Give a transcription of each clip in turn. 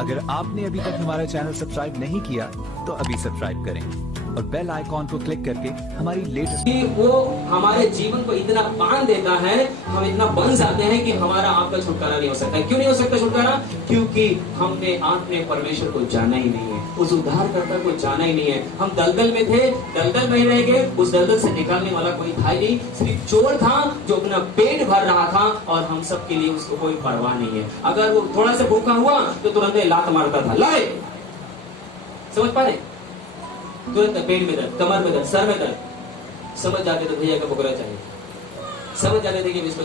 अगर आपने अभी तक हमारा चैनल सब्सक्राइब नहीं किया तो अभी सब्सक्राइब करें और बेल आइकॉन को क्लिक करके हमारी लेटेस्ट वो हमारे जीवन को इतना बांध देता है, हम इतना बंध जाते हैं कि हमारा आपका छुटकारा नहीं हो सकता। क्यों नहीं हो सकता छुटकारा? क्योंकि हमने आपने परमेश्वर को जाना ही नहीं है, उस उद्धारकर्ता को जाना ही नहीं है। हम दलदल में थे, दलदल में ही रह गए, उस दलदल से निकालने वाला कोई था ही नहीं। सिर्फ चोर था जो अपना पेट भर रहा था और हम सब के लिए उसको कोई परवाह नहीं है। अगर वो थोड़ा सा भूखा हुआ तो तुरंत लात मारता था, लाए। समझ पा रहे? तुरंत पेट में दर्द, कमर में दर्द, सर में दर्द, समझ जाते थे भैया का बकरा चाहिए, समझ जाते थे कि इसको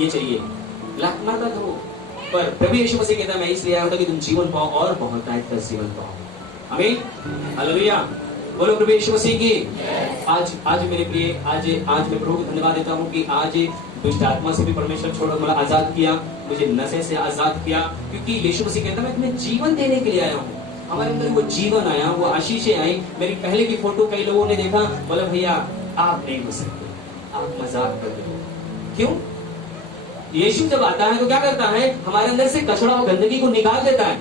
ये चाहिए, लात मारता था वो। पर प्रभु यीशु मसीह कहता है मैं इसलिए आया हूं कि तुम जीवन पाओ और बहुतायत का जीवन पाओ। आमीन, हालेलुया। बोलो प्रभु यीशु मसीह की। आज मेरे प्रिय, आज मैं प्रभु को धन्यवाद देता हूँ कि आज दुष्ट आत्मा से भी परमेश्वर छोड़ मुझे आजाद किया, मुझे नशे से आजाद किया। क्योंकि यीशु मसीह कहता है मैं तुम्हें जीवन देने के लिए आया हूँ। हमारे अंदर वो जीवन आया, वो आशीषें आई। मेरी पहले की फोटो कई लोगों ने देखा, बोला भैया आप नहीं हो सकते, आप मजाक कर रहे हो। क्यों? यीशु जब आता है तो क्या करता है? हमारे अंदर से कचरा और गंदगी को निकाल देता है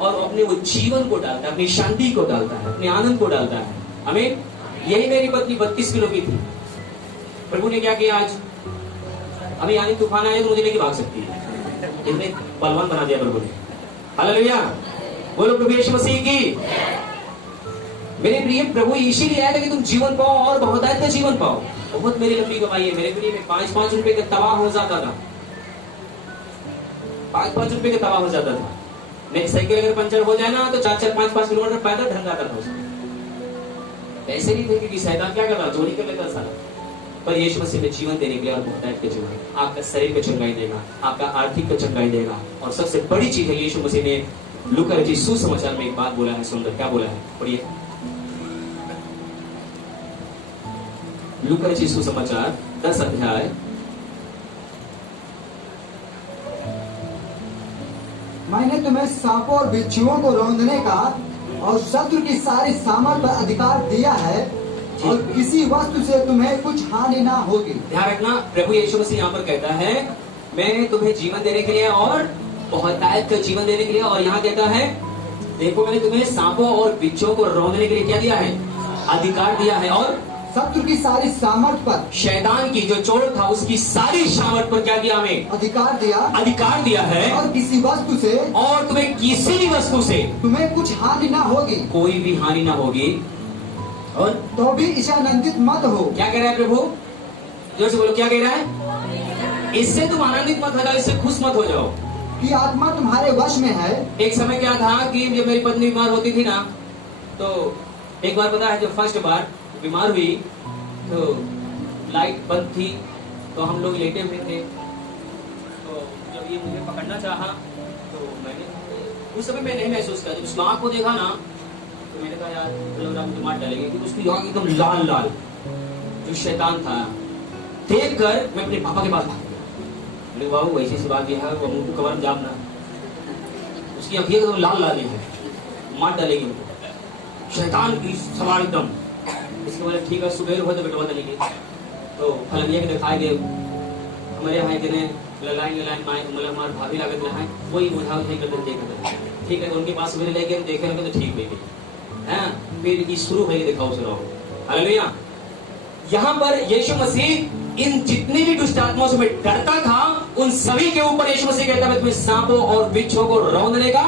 और अपने वो जीवन को डालता है, अपनी शांति को डालता है, अपने आनंद को डालता है। आमीन। यही मेरी पत्नी 32 किलो की थी। प्रभु ने क्या किया? आज अभी आने तूफान आए तो मुझे लेके भाग सकती है, इतने बलवान बना दिया प्रभु ने। हालेलुया। बोलो प्रभु यीशु मसीह की। मेरे प्रिय, प्रभु इसीलिए आया था कि तुम जीवन पाओ और बहुतायत का जीवन पाओ। बहुत मेरी लंबी कमाई है मेरे प्रिय, में 5-5 रुपए का तबाह हो जाता था, 5-5 रुपए का तबाह हो जाता था। मेरी साइकिल अगर पंचर हो जाए ना तो 4-4, 5-5 किलोमीटर पैदल ढंग आता था उसमें। ऐसे नहीं थे क्योंकि शैतान क्या कर रहा, चोरी कर लेता सारा। पर यीशु मसीह में जीवन देने के लिए और बहुतायत का जीवन, आपका शरीर को चंगाई देगा, आपका आर्थिक को चंगाई देगा। और सबसे बड़ी चीज है, यीशु मसीह ने लूका रचित सुसमाचार में एक बात बोला है, सुंदर। क्या बोला है? पढ़िए। लूका रचित सुसमाचार 10 अध्याय। मैंने तुम्हें सांपों और बिच्छुओं को रौंदने का और शत्रु की सारी सामर्थ पर अधिकार दिया है और किसी वस्तु से तुम्हें कुछ हानि ना होगी। ध्यान रखना, प्रभु यीशु मसीह यहाँ पर कहता है मैं तुम्हें जीवन देने के लिए और बहुतायत का जीवन देने के लिए। और यहाँ कहता है देखो मैंने तुम्हें सांपों और बिच्छुओं को रौंदने के लिए क्या दिया है? अधिकार दिया है। और शत्रु की सारी सामर्थ पर, शैतान की जो चोर था उसकी सारी सामर्थ पर क्या दिया? हमें अधिकार दिया, अधिकार दिया है। और किसी वस्तु से, और तुम्हें किसी भी वस्तु से तुम्हें कुछ हानि ना होगी, कोई भी हानि ना होगी। और तो भी इसे आनंदित मत हो। क्या कह रहा है प्रभु? जोर से बोलो, क्या कह रहा है? इससे तुम आनंदित मत हो जाओ, इससे खुश मत हो जाओ कि आत्मा तुम्हारे वश में है। एक समय क्या था कि जब मेरी पत्नी बीमार होती थी ना, तो एक बार पता है जब फर्स्ट बार बीमार हुई तो लाइट बंद थी, तो हम लोग लेटे हुए थे। तो जब ये मुझे पकड़ना चाहा तो मैंने उस समय मैं नहीं महसूस किया। जब उसकी आँख को देखा ना तो मैंने कहा यार लग रहा मुझे मार डालेंगे, क्योंकि उसकी आँख एकदम लाल लाल, जो शैतान था। देख कर मैं अपने पापा के पास भाग गया। अरे बाबू ऐसी सी बात यह है, वो मुंह को कवर जामना, उसकी आँखें एकदम लाल लाल है, मार डालेगी उनको, शैतान की सवार एकदम। इसके बोले ठीक है सुबह हो तो बेटवा चलेंगे। तो फलनिया के दिखाए गए हमारे यहाँ के लाइन मतलब हमारे भाभी लागत है, वही बुझा नहीं करते देख ठीक है। तो उनके पास सुबह ले गए, देखे लगे तो ठीक हुई है। फिर शुरू हो दिखाओ सुनाओ। हालेलुया। यहाँ पर यीशु मसीह इन जितने भी दुष्ट आत्माओं से मैं डरता था उन सभी के ऊपर यीशु मसीह कहता है मैं तुम्हें सांपों और बिच्छुओं को रौंदने का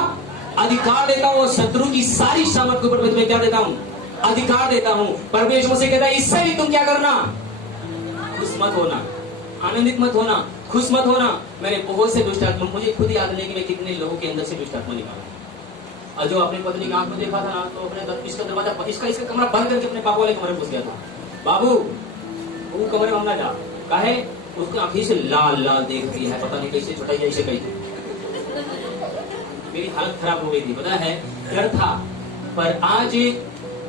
अधिकार देता हूँ और शत्रु की सारी सामर्थ के ऊपर मैं तुम्हें क्या देता हूँ? अधिकार देता हूँ। पर यीशु मसीह कहता है इससे भी तुम क्या करना? खुश मत होना, आनंदित मत होना, खुश मत होना। मैंने बहुत से दुष्ट आत्मा, मुझे खुद याद नहीं कि मैं कितने लोगों के अंदर से दुष्ट आत्मा निकाला। और जो अपनी पत्नी की आंख में देखा था ना तो अपने इसका दरवाजा इसका कमरा बंद करके अपने पापा वाले कमरे में घुस गया था। बाबू वो कमरे में हम ना जा, काहे? उसकी आंखें से लाल लाल देख रही है, पता नहीं कैसे छुटाई ऐसे कही थी। मेरी हालत खराब हो गई थी, पता है, डर था। पर आज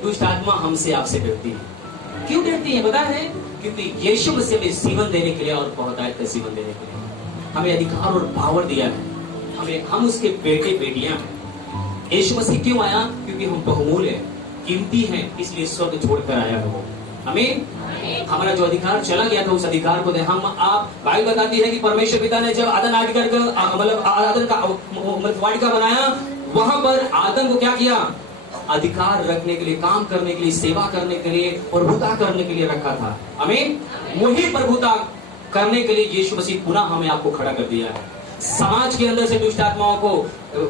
दुष्ट आत्मा हमसे आपसे डरती है। क्यों डरती है पता है? क्योंकि यीशु मसीह हमें जीवन देने के लिए और बहुतायत का जीवन देने के लिए हमें अधिकार और पावर दिया है। हम उसके बेटे बेटियां हैं। यीशु मसीह क्यों आया? क्योंकि हम बहुमूल्य हैं, कीमती हैं, इसलिए स्वर्ग छोड़कर आया है। आमीन। हमारा जो अधिकार चला गया था उस अधिकार को दे हम आप। बाइबल बताती है कि परमेश्वर पिता ने जब आदम वाटिका बनाया वहां पर आदम को क्या किया? अधिकार रखने के लिए, काम करने के लिए, सेवा करने के लिए, प्रभुता करने के लिए रखा था। आमीन। वही प्रभुता करने के लिए यीशु मसीह पुनः हमें आपको खड़ा कर दिया है। समाज के अंदर से दुष्ट आत्माओं को,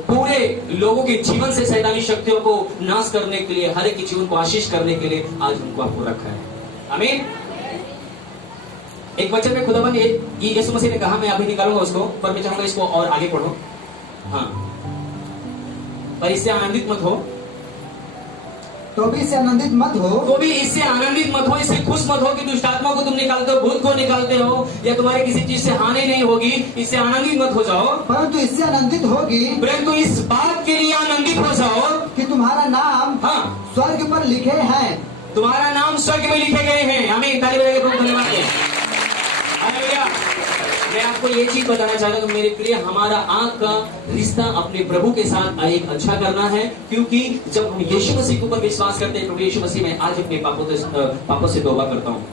पूरे लोगों के जीवन से शैतानी शक्तियों को नाश करने के लिए, हर एक के जीवन को आशीष करने के लिए आज हमको आपको रखा है। आमीन। एक वचन में खुदावन यीशु मसीह ने कहा, मैं अभी निकालूंगा उसको, पर मैं चाहूंगा इसको और आगे पढ़ो। हाँ, पर इससे आनंदित मत हो, तो भी इससे आनंदित मत हो, तो भी इससे आनंदित मत हो, इससे खुश मत हो कि दुष्ट आत्मा को तुम निकालते हो, भूत को निकालते हो, या तुम्हारे किसी चीज से हानि नहीं होगी। इससे आनंदित मत हो जाओ, परंतु इससे आनंदित होगी, परंतु इस बात के लिए आनंदित हो जाओ कि तुम्हारा नाम हाँ, स्वर्ग पर लिखे हैं। तुम्हारा नाम स्वर्ग में लिखे गए हैं। हमें ताली बजाइए, प्रभु धन्यवाद दें। हालेलुया। मैं आपको ये चीज बताना चाहता हूँ मेरे प्रिय, हमारा आंख का रिश्ता अपने प्रभु के साथ एक अच्छा करना है, क्योंकि जब हम यीशु मसीह के ऊपर विश्वास करते हैं, प्रभु यीशु मसीह, मैं आज अपने पापों से तौबा करता हूँ,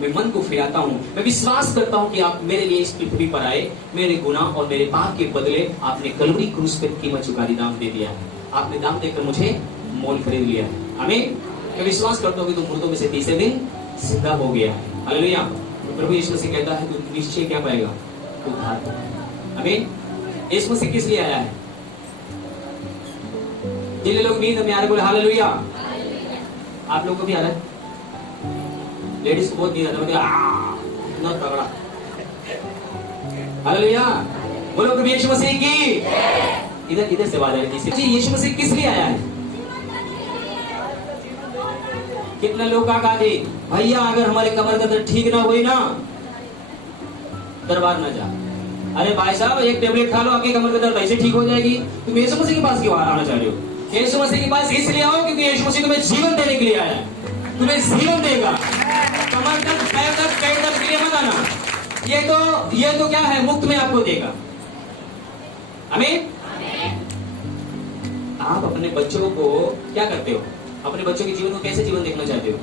मैं मन को फिराता हूँ, मैं विश्वास करता हूँ कि आप मेरे लिए इस पृथ्वी पर आए, मेरे गुनाह और मेरे पाप के बदले आपने कलवरी क्रूस पर कीमत चुका दी, दाम दे दिया है। आपने दाम देकर मुझे मोल खरीद लिया है। आमीन। मैं विश्वास करता हूँ कि तुम मुर्दों में से तीसरे दिन जिंदा हो गया है। हालेलुया। प्रभु यीशु मसीह कहता है तू निश्चय क्या पाएगा? उद्धार। आमीन। यीशु मसीह किस लिए आया है? जिन लोग नींद में आ रहे बोले हालेलुया। आप लोगों को भी आ रहा है? लेडीज को बहुत नींद आता है, इतना तगड़ा। हालेलुया। बोलो प्रभु यीशु मसीह की। इधर से आवाज आ रही थी। यीशु मसीह किस लिए आया है? कितने लोग का कहा थे, भैया अगर हमारे कमर का दर्द ठीक ना हुई ना, दरबार ना जा। अरे भाई साहब, एक टेबलेट खा लो, आपकी कमर का दर्द ऐसे ठीक हो जाएगी। तुम यीशु मसीह के पास क्यों आना चाह रहे हो? यीशु मसीह के पास इसलिए आओ क्योंकि यीशु मसीह तुम्हें जीवन देने के लिए आया है। तुम्हें जीवन देगा। कमर दर्द, पैर दर्द, पेट दर्द के लिए मत आना। ये तो क्या है? मुफ्त में आपको देगा। आमीन। आप अपने बच्चों को क्या करते हो? अपने बच्चों के जीवन को कैसे जीवन देखना चाहते हो?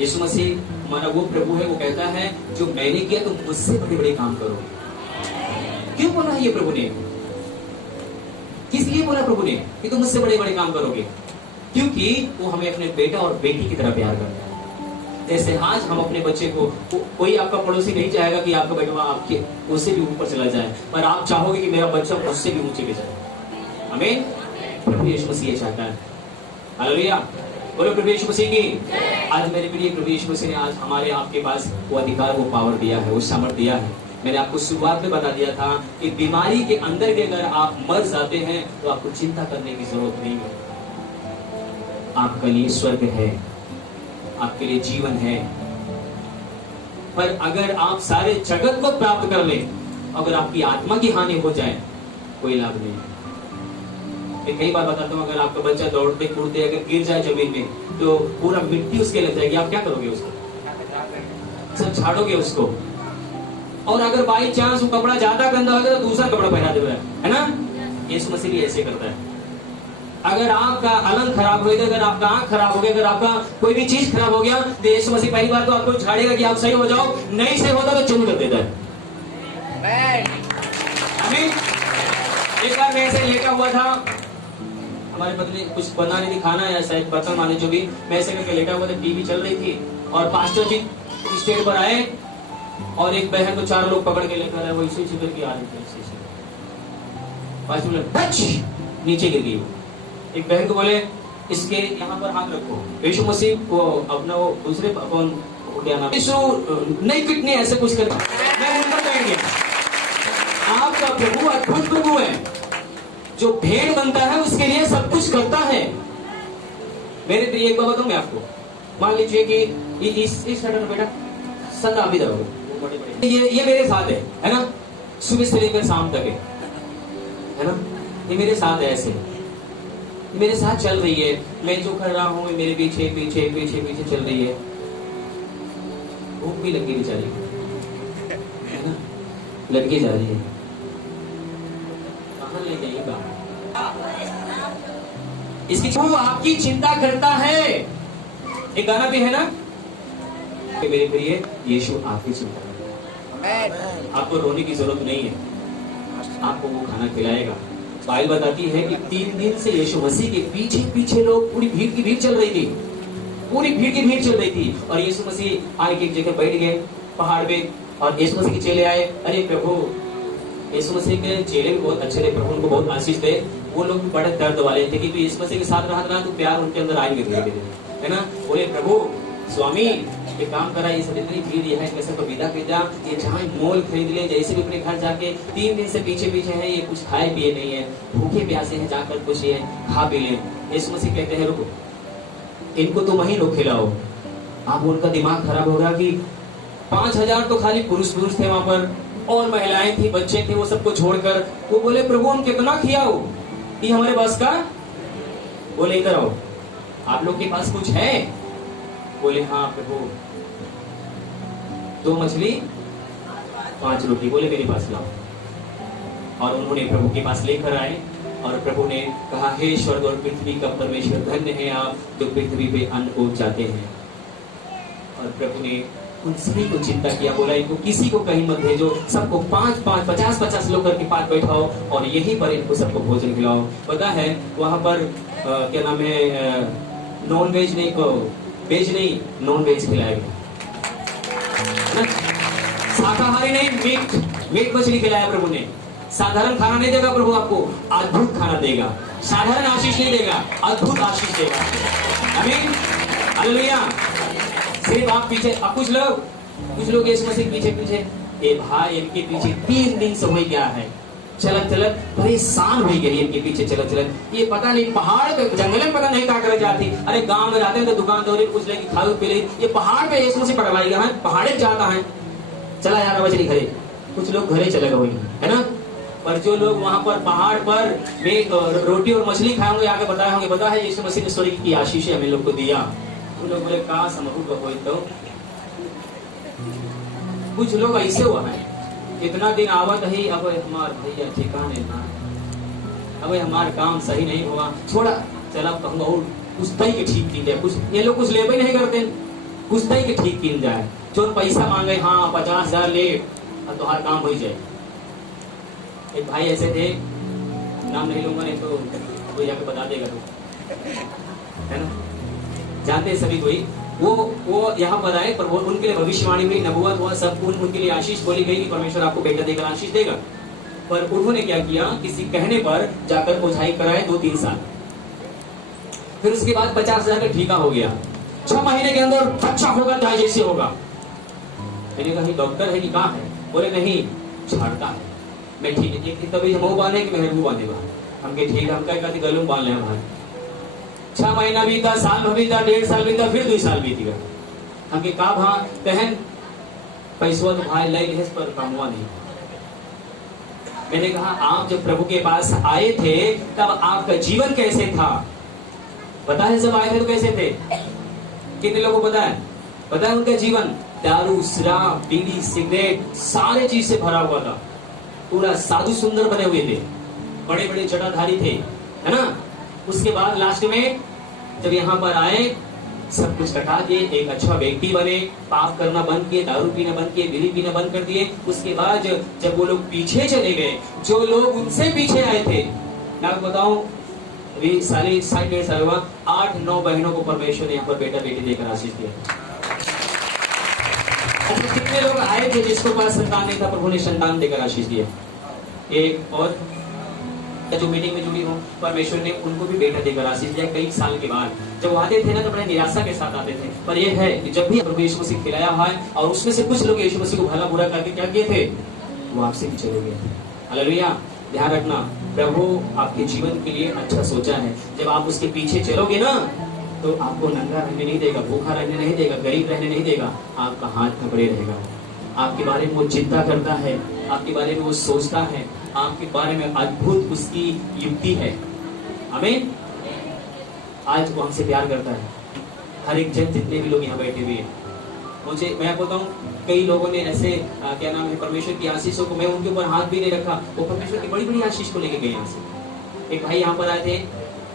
यीशु मसीह हमारा वो प्रभु है, वो कहता है जो मैंने किया तुम मुझसे बड़े बड़े काम करो। क्यों बोला है ये प्रभु ने? किस लिए बोला प्रभु ने कि तुम मुझसे बड़े बड़े काम करोगे? क्योंकि वो हमें अपने बेटा और बेटी की तरह प्यार करता है। जैसे आज हम अपने बच्चे को, कोई आपका पड़ोसी नहीं चाहेगा कि आपका बेटा आपके उससे भी ऊपर चला जाए, पर आप चाहोगे कि मेरा बच्चा मुझसे भी ऊंचे पे जाए। आमीन। प्रभु यीशु मसीह ये चाहता है। हालेलुया। बोलो प्रभु यीशु मसीह की। आज मेरे प्रिय, प्रभु यीशु मसीह ने आज हमारे आपके पास वो अधिकार, वो पावर दिया है, वो सामर्थ्य दिया है। मैंने आपको शुरुआत में बता दिया था कि बीमारी के अंदर भी अगर आप मर जाते हैं तो आपको चिंता करने की जरूरत नहीं है। आपके लिए स्वर्ग है, आपके लिए जीवन है। पर अगर आप सारे जगत को प्राप्त कर लें, अगर आपकी आत्मा की हानि हो जाए, कोई लाभ नहीं। मैं कई बार बताता हूँ, अगर आपका बच्चा दौड़ते कूदते अगर गिर जाए जमीन में तो पूरा मिट्टी उसके लग जाएगी, आप क्या करोगे? उसको सब झाड़ोगे उसको। और अगर बाई चांस वो कपड़ा ज्यादा गंदा होगा तो दूसरा कपड़ा पहना देगा, है ना? यीशु मसीह भी ऐसे करता है। अगर आपका अलंग खराब हो गया, अगर आपका आंख खराब हो गया, अगर आपका कोई भी चीज खराब हो गया, तो यीशु मसीह पहली बार तो आपको झाड़ेगा कि आप सही हो जाओ। नहीं सही होता तो चुन कर देता है। आमीन। एक बार मैं ऐसे लेटा हुआ था, हमारी पत्नी कुछ बना रही थी खाना या शायद बर्तन माने, जो भी, मैं ऐसे करके लेटा हुआ था, टीवी चल रही थी और पास्टर जी स्टेज पर आए और एक बहन को 4 लोग पकड़ के लेकर आए, वो इसी करके आ रही थी। पास्टर बोले नीचे गिर गई। एक बहन को बोले इसके यहाँ पर हाथ रखो। यीशु मसीह को अपना वो दूसरे कौन क्या नाम, यीशु नहीं कितने ऐसे कुछ कर, मैं उन पर बैठ गया। आपका प्रभु अद्भुत प्रभु है, जो भेड़ बनता है उसके लिए सब कुछ करता है। मेरे प्रिय, एक बात बताऊं मैं आपको, मान लीजिए कि इस बेटा संदा अभी दरोगे, ये मेरे साथ है ना, सुबह से लेकर शाम तक है ना, ये मेरे साथ है, ऐसे मेरे साथ चल रही है। मैं जो कर रहा हूँ मेरे पीछे पीछे पीछे पीछे चल रही है। भूख भी लगी बेचारी, है ना, लड़की जा रही है, कहाँ ले जाएगा? इसकी वो आपकी चिंता करता है। एक गाना भी है ना कि मेरे प्रिय यीशु आपकी चिंता करता है। आपको रोने की जरूरत नहीं है, आपको वो खाना खिलाएगा। बाइबल बताती है कि 3 दिन से यीशु मसीह के पीछे पीछे लोग, पूरी भीड़ की भीड़ चल रही थी, पूरी भीड़ की भीड़ चल रही थी। और यीशु मसीह आए एक जगह बैठ गए पहाड़ पे, और यीशु मसीह के चेले आए। अरे प्रभु, यीशु मसीह के चेले भी बहुत अच्छे थे, प्रभु उनको बहुत आशीष दे। वो लोग भी बड़े दर्द वाले थे कि तू यीशु मसीह के साथ रहा तो प्यार उनके अंदर आएंगे धीरे धीरे, है ना। बोले प्रभु स्वामी ये काम करा, ये सब इतनी भीड़ ये है, कैसे तो विदा कर जा, ये जहाँ मोल खरीद ले, जैसे भी अपने घर जाके 3 दिन से पीछे पीछे है, ये कुछ खाए पिए नहीं है, भूखे प्यासे हैं, जाकर कुछ ये खा पी ले। यीशु मसीह कहते हैं रुको, इनको तुम वहीं लोग खिलाओ। आप उनका दिमाग खराब होगा कि 5000 तो खाली पुरुष थे वहां पर, और महिलाएं थी, बच्चे थे, वो सबको छोड़कर वो बोले प्रभु हम कितना खिलाओ, ये हमारे पास का। बोले इधर आओ, आप लोग के पास कुछ है? बोले हाँ प्रभु, 2 मछली 5 रोटी। बोले मेरे पास लाओ। और उन्होंने प्रभु के पास लेकर आए, और प्रभु ने कहा हे स्वर्ग और पृथ्वी का परमेश्वर, धन्य है आप जो पृथ्वी पे अन्न पहुंचाते हैं। और प्रभु ने उन सभी को चिंता किया, बोला इनको किसी को कहीं मत भेजो, सबको 5-5, 50-50 लोग करके पास बैठाओ और यहीं पर इनको सबको भोजन खिलाओ। पता है वहां पर क्या नाम है, नॉन वेज नहीं, वेज नहीं नॉन वेज खिलाया गया, शाकाहारी नहीं, मीट मछली खिलाया प्रभु ने। साधारण खाना नहीं देगा प्रभु आपको, अद्भुत खाना देगा। साधारण आशीष नहीं देगा, अद्भुत आशीष देगा। आमीन, हालेलुया। सिर्फ आप पीछे, अब कुछ लोग यीशु मसीह पीछे पीछे, ए भाई इनके पीछे 3 दिन से हुई क्या है, चलत चलत परेशान हो गई इनके पीछे चलत चलत। ये पता नहीं पहाड़ पे, जंगल में पता नहीं क्या कर जाती, अरे गांव में रहते हैं तो दुकान दौरी पूछ ले कि खाओ पी ले, ये पहाड़ पे यीशु मसीह पकड़ाई गया है, पहाड़े जाता है, चला यार मछली घरे। कुछ लोग घरे चले गए है ना, पर जो लोग वहां पर पहाड़ पर रोटी और मछली खाए होंगे, आगे बताए होंगे, पता है यीशु मसीह ने स्वर्ग की आशीष हमें लोग को दिया। उन लोग बोले का समझू तो कुछ लोग ऐसे हुआ है, इतना दिन आवत ही, अब हमार भैया ठिकाने ना, अब हमार काम सही नहीं हुआ, छोड़ा चला कहूँगा और कुछ तई के ठीक की जाए। कुछ ये लोग कुछ ले भी नहीं करते, कुछ तई के ठीक की जाए। जो पैसा मांगे हाँ 50,000 ले और तुम्हारा काम हो जाए। एक भाई ऐसे थे, नाम नहीं लूंगा नहीं तो कोई जाके बता देगा तो, है ना, जानते सभी कोई। वो यहाँ पर आए, पर वो उनके लिए भविष्यवाणी हुई, नबुवत हुआ, सब उनके लिए आशीष बोली गई कि परमेश्वर आपको बेटा देकर आशीष देगा। पर उन्होंने क्या किया, किसी कहने पर जाकर ओझाई कराए 2-3 साल, फिर उसके बाद 50,000 का ठीका हो गया। 6 महीने के अंदर बच्चा होगा चाहे जैसे होगा। मैंने कहा डॉक्टर है कि कहाँ है? बोले नहीं छाड़ता है। मैं ठीक है, तभी मुंह बांधे कि मेहर मुंह बांधेगा, हम के ठीक, हम क्या कहते गलू बांध ले भाई। 6 महीना बीता, साल बीता, 1.5 साल बीता, फिर 2 साल बीत गया। हम के का भा बहन पैसवा तो भाई लाई लेस पर कमवा नहीं। मैंने कहा आप जब प्रभु के पास आए थे तब आपका जीवन कैसे था? पता है जब आए थे तो कैसे थे? कितने लोगों को पता है? पता है उनका जीवन दारू, शराब, बीड़ी, सिगरेट सारे चीज से भरा हुआ था। पूरा साधु सुंदर बने हुए थे, बड़े बड़े जटाधारी थे, है ना। उसके बाद लास्ट में जब यहाँ पर आए सब कुछ हटा दिए, एक अच्छा व्यक्ति बने, पाप करना बंद किए, दारू पीना बंद किए, बीड़ी पीना बंद कर दिए। उसके बाद जब वो लोग पीछे चले गए, जो लोग उनसे पीछे आए थे, मैं आपको बताऊं अभी साढ़े 1.5 साल हुआ, 8-9 बहनों को परमेश्वर ने यहाँ पर बेटा बेटी देकर आशीष दिया। अच्छा कितने लोग आए थे जिसको पास संतान नहीं था, प्रभु ने संतान देकर आशीष दिया। एक और जो मीटिंग में जुड़ी हो, परमेश्वर ने उनको भी बेटा देकर आशीष दिया। कई साल के बाद जब वो आते थे ना तो बड़े निराशा के साथ आते थे, पर यह है कि जब भी प्रभु यीशु मसीह खिलाया हुआ है, और उसमें से कुछ लोग यीशु मसीह को भला बुरा करके क्या किए थे, वो आपसे भी चले गए। हालेलुया। ध्यान रखना, प्रभु आपके जीवन के लिए अच्छा सोचा है। जब आप उसके पीछे चलोगे ना तो आपको नंगा रहने नहीं देगा, भूखा रहने नहीं देगा, गरीब रहने नहीं देगा, आपका हाथ पकड़े रहेगा। आपके बारे में वो चिंता करता है, आपके बारे में वो सोचता है, आपके बारे में अद्भुत उसकी युक्ति है। आमीन। आज वो हमसे प्यार करता है। हर एक जन, जितने भी लोग यहाँ बैठे हुए हैं, मुझे मैं आपको बताऊं, कई लोगों ने ऐसे क्या नाम है, परमेश्वर की आशीषों को, मैं उनके ऊपर हाथ भी नहीं रखा, वो परमेश्वर की बड़ी बड़ी आशीष को लेके गए यहाँ से। एक भाई यहाँ पर आए थे,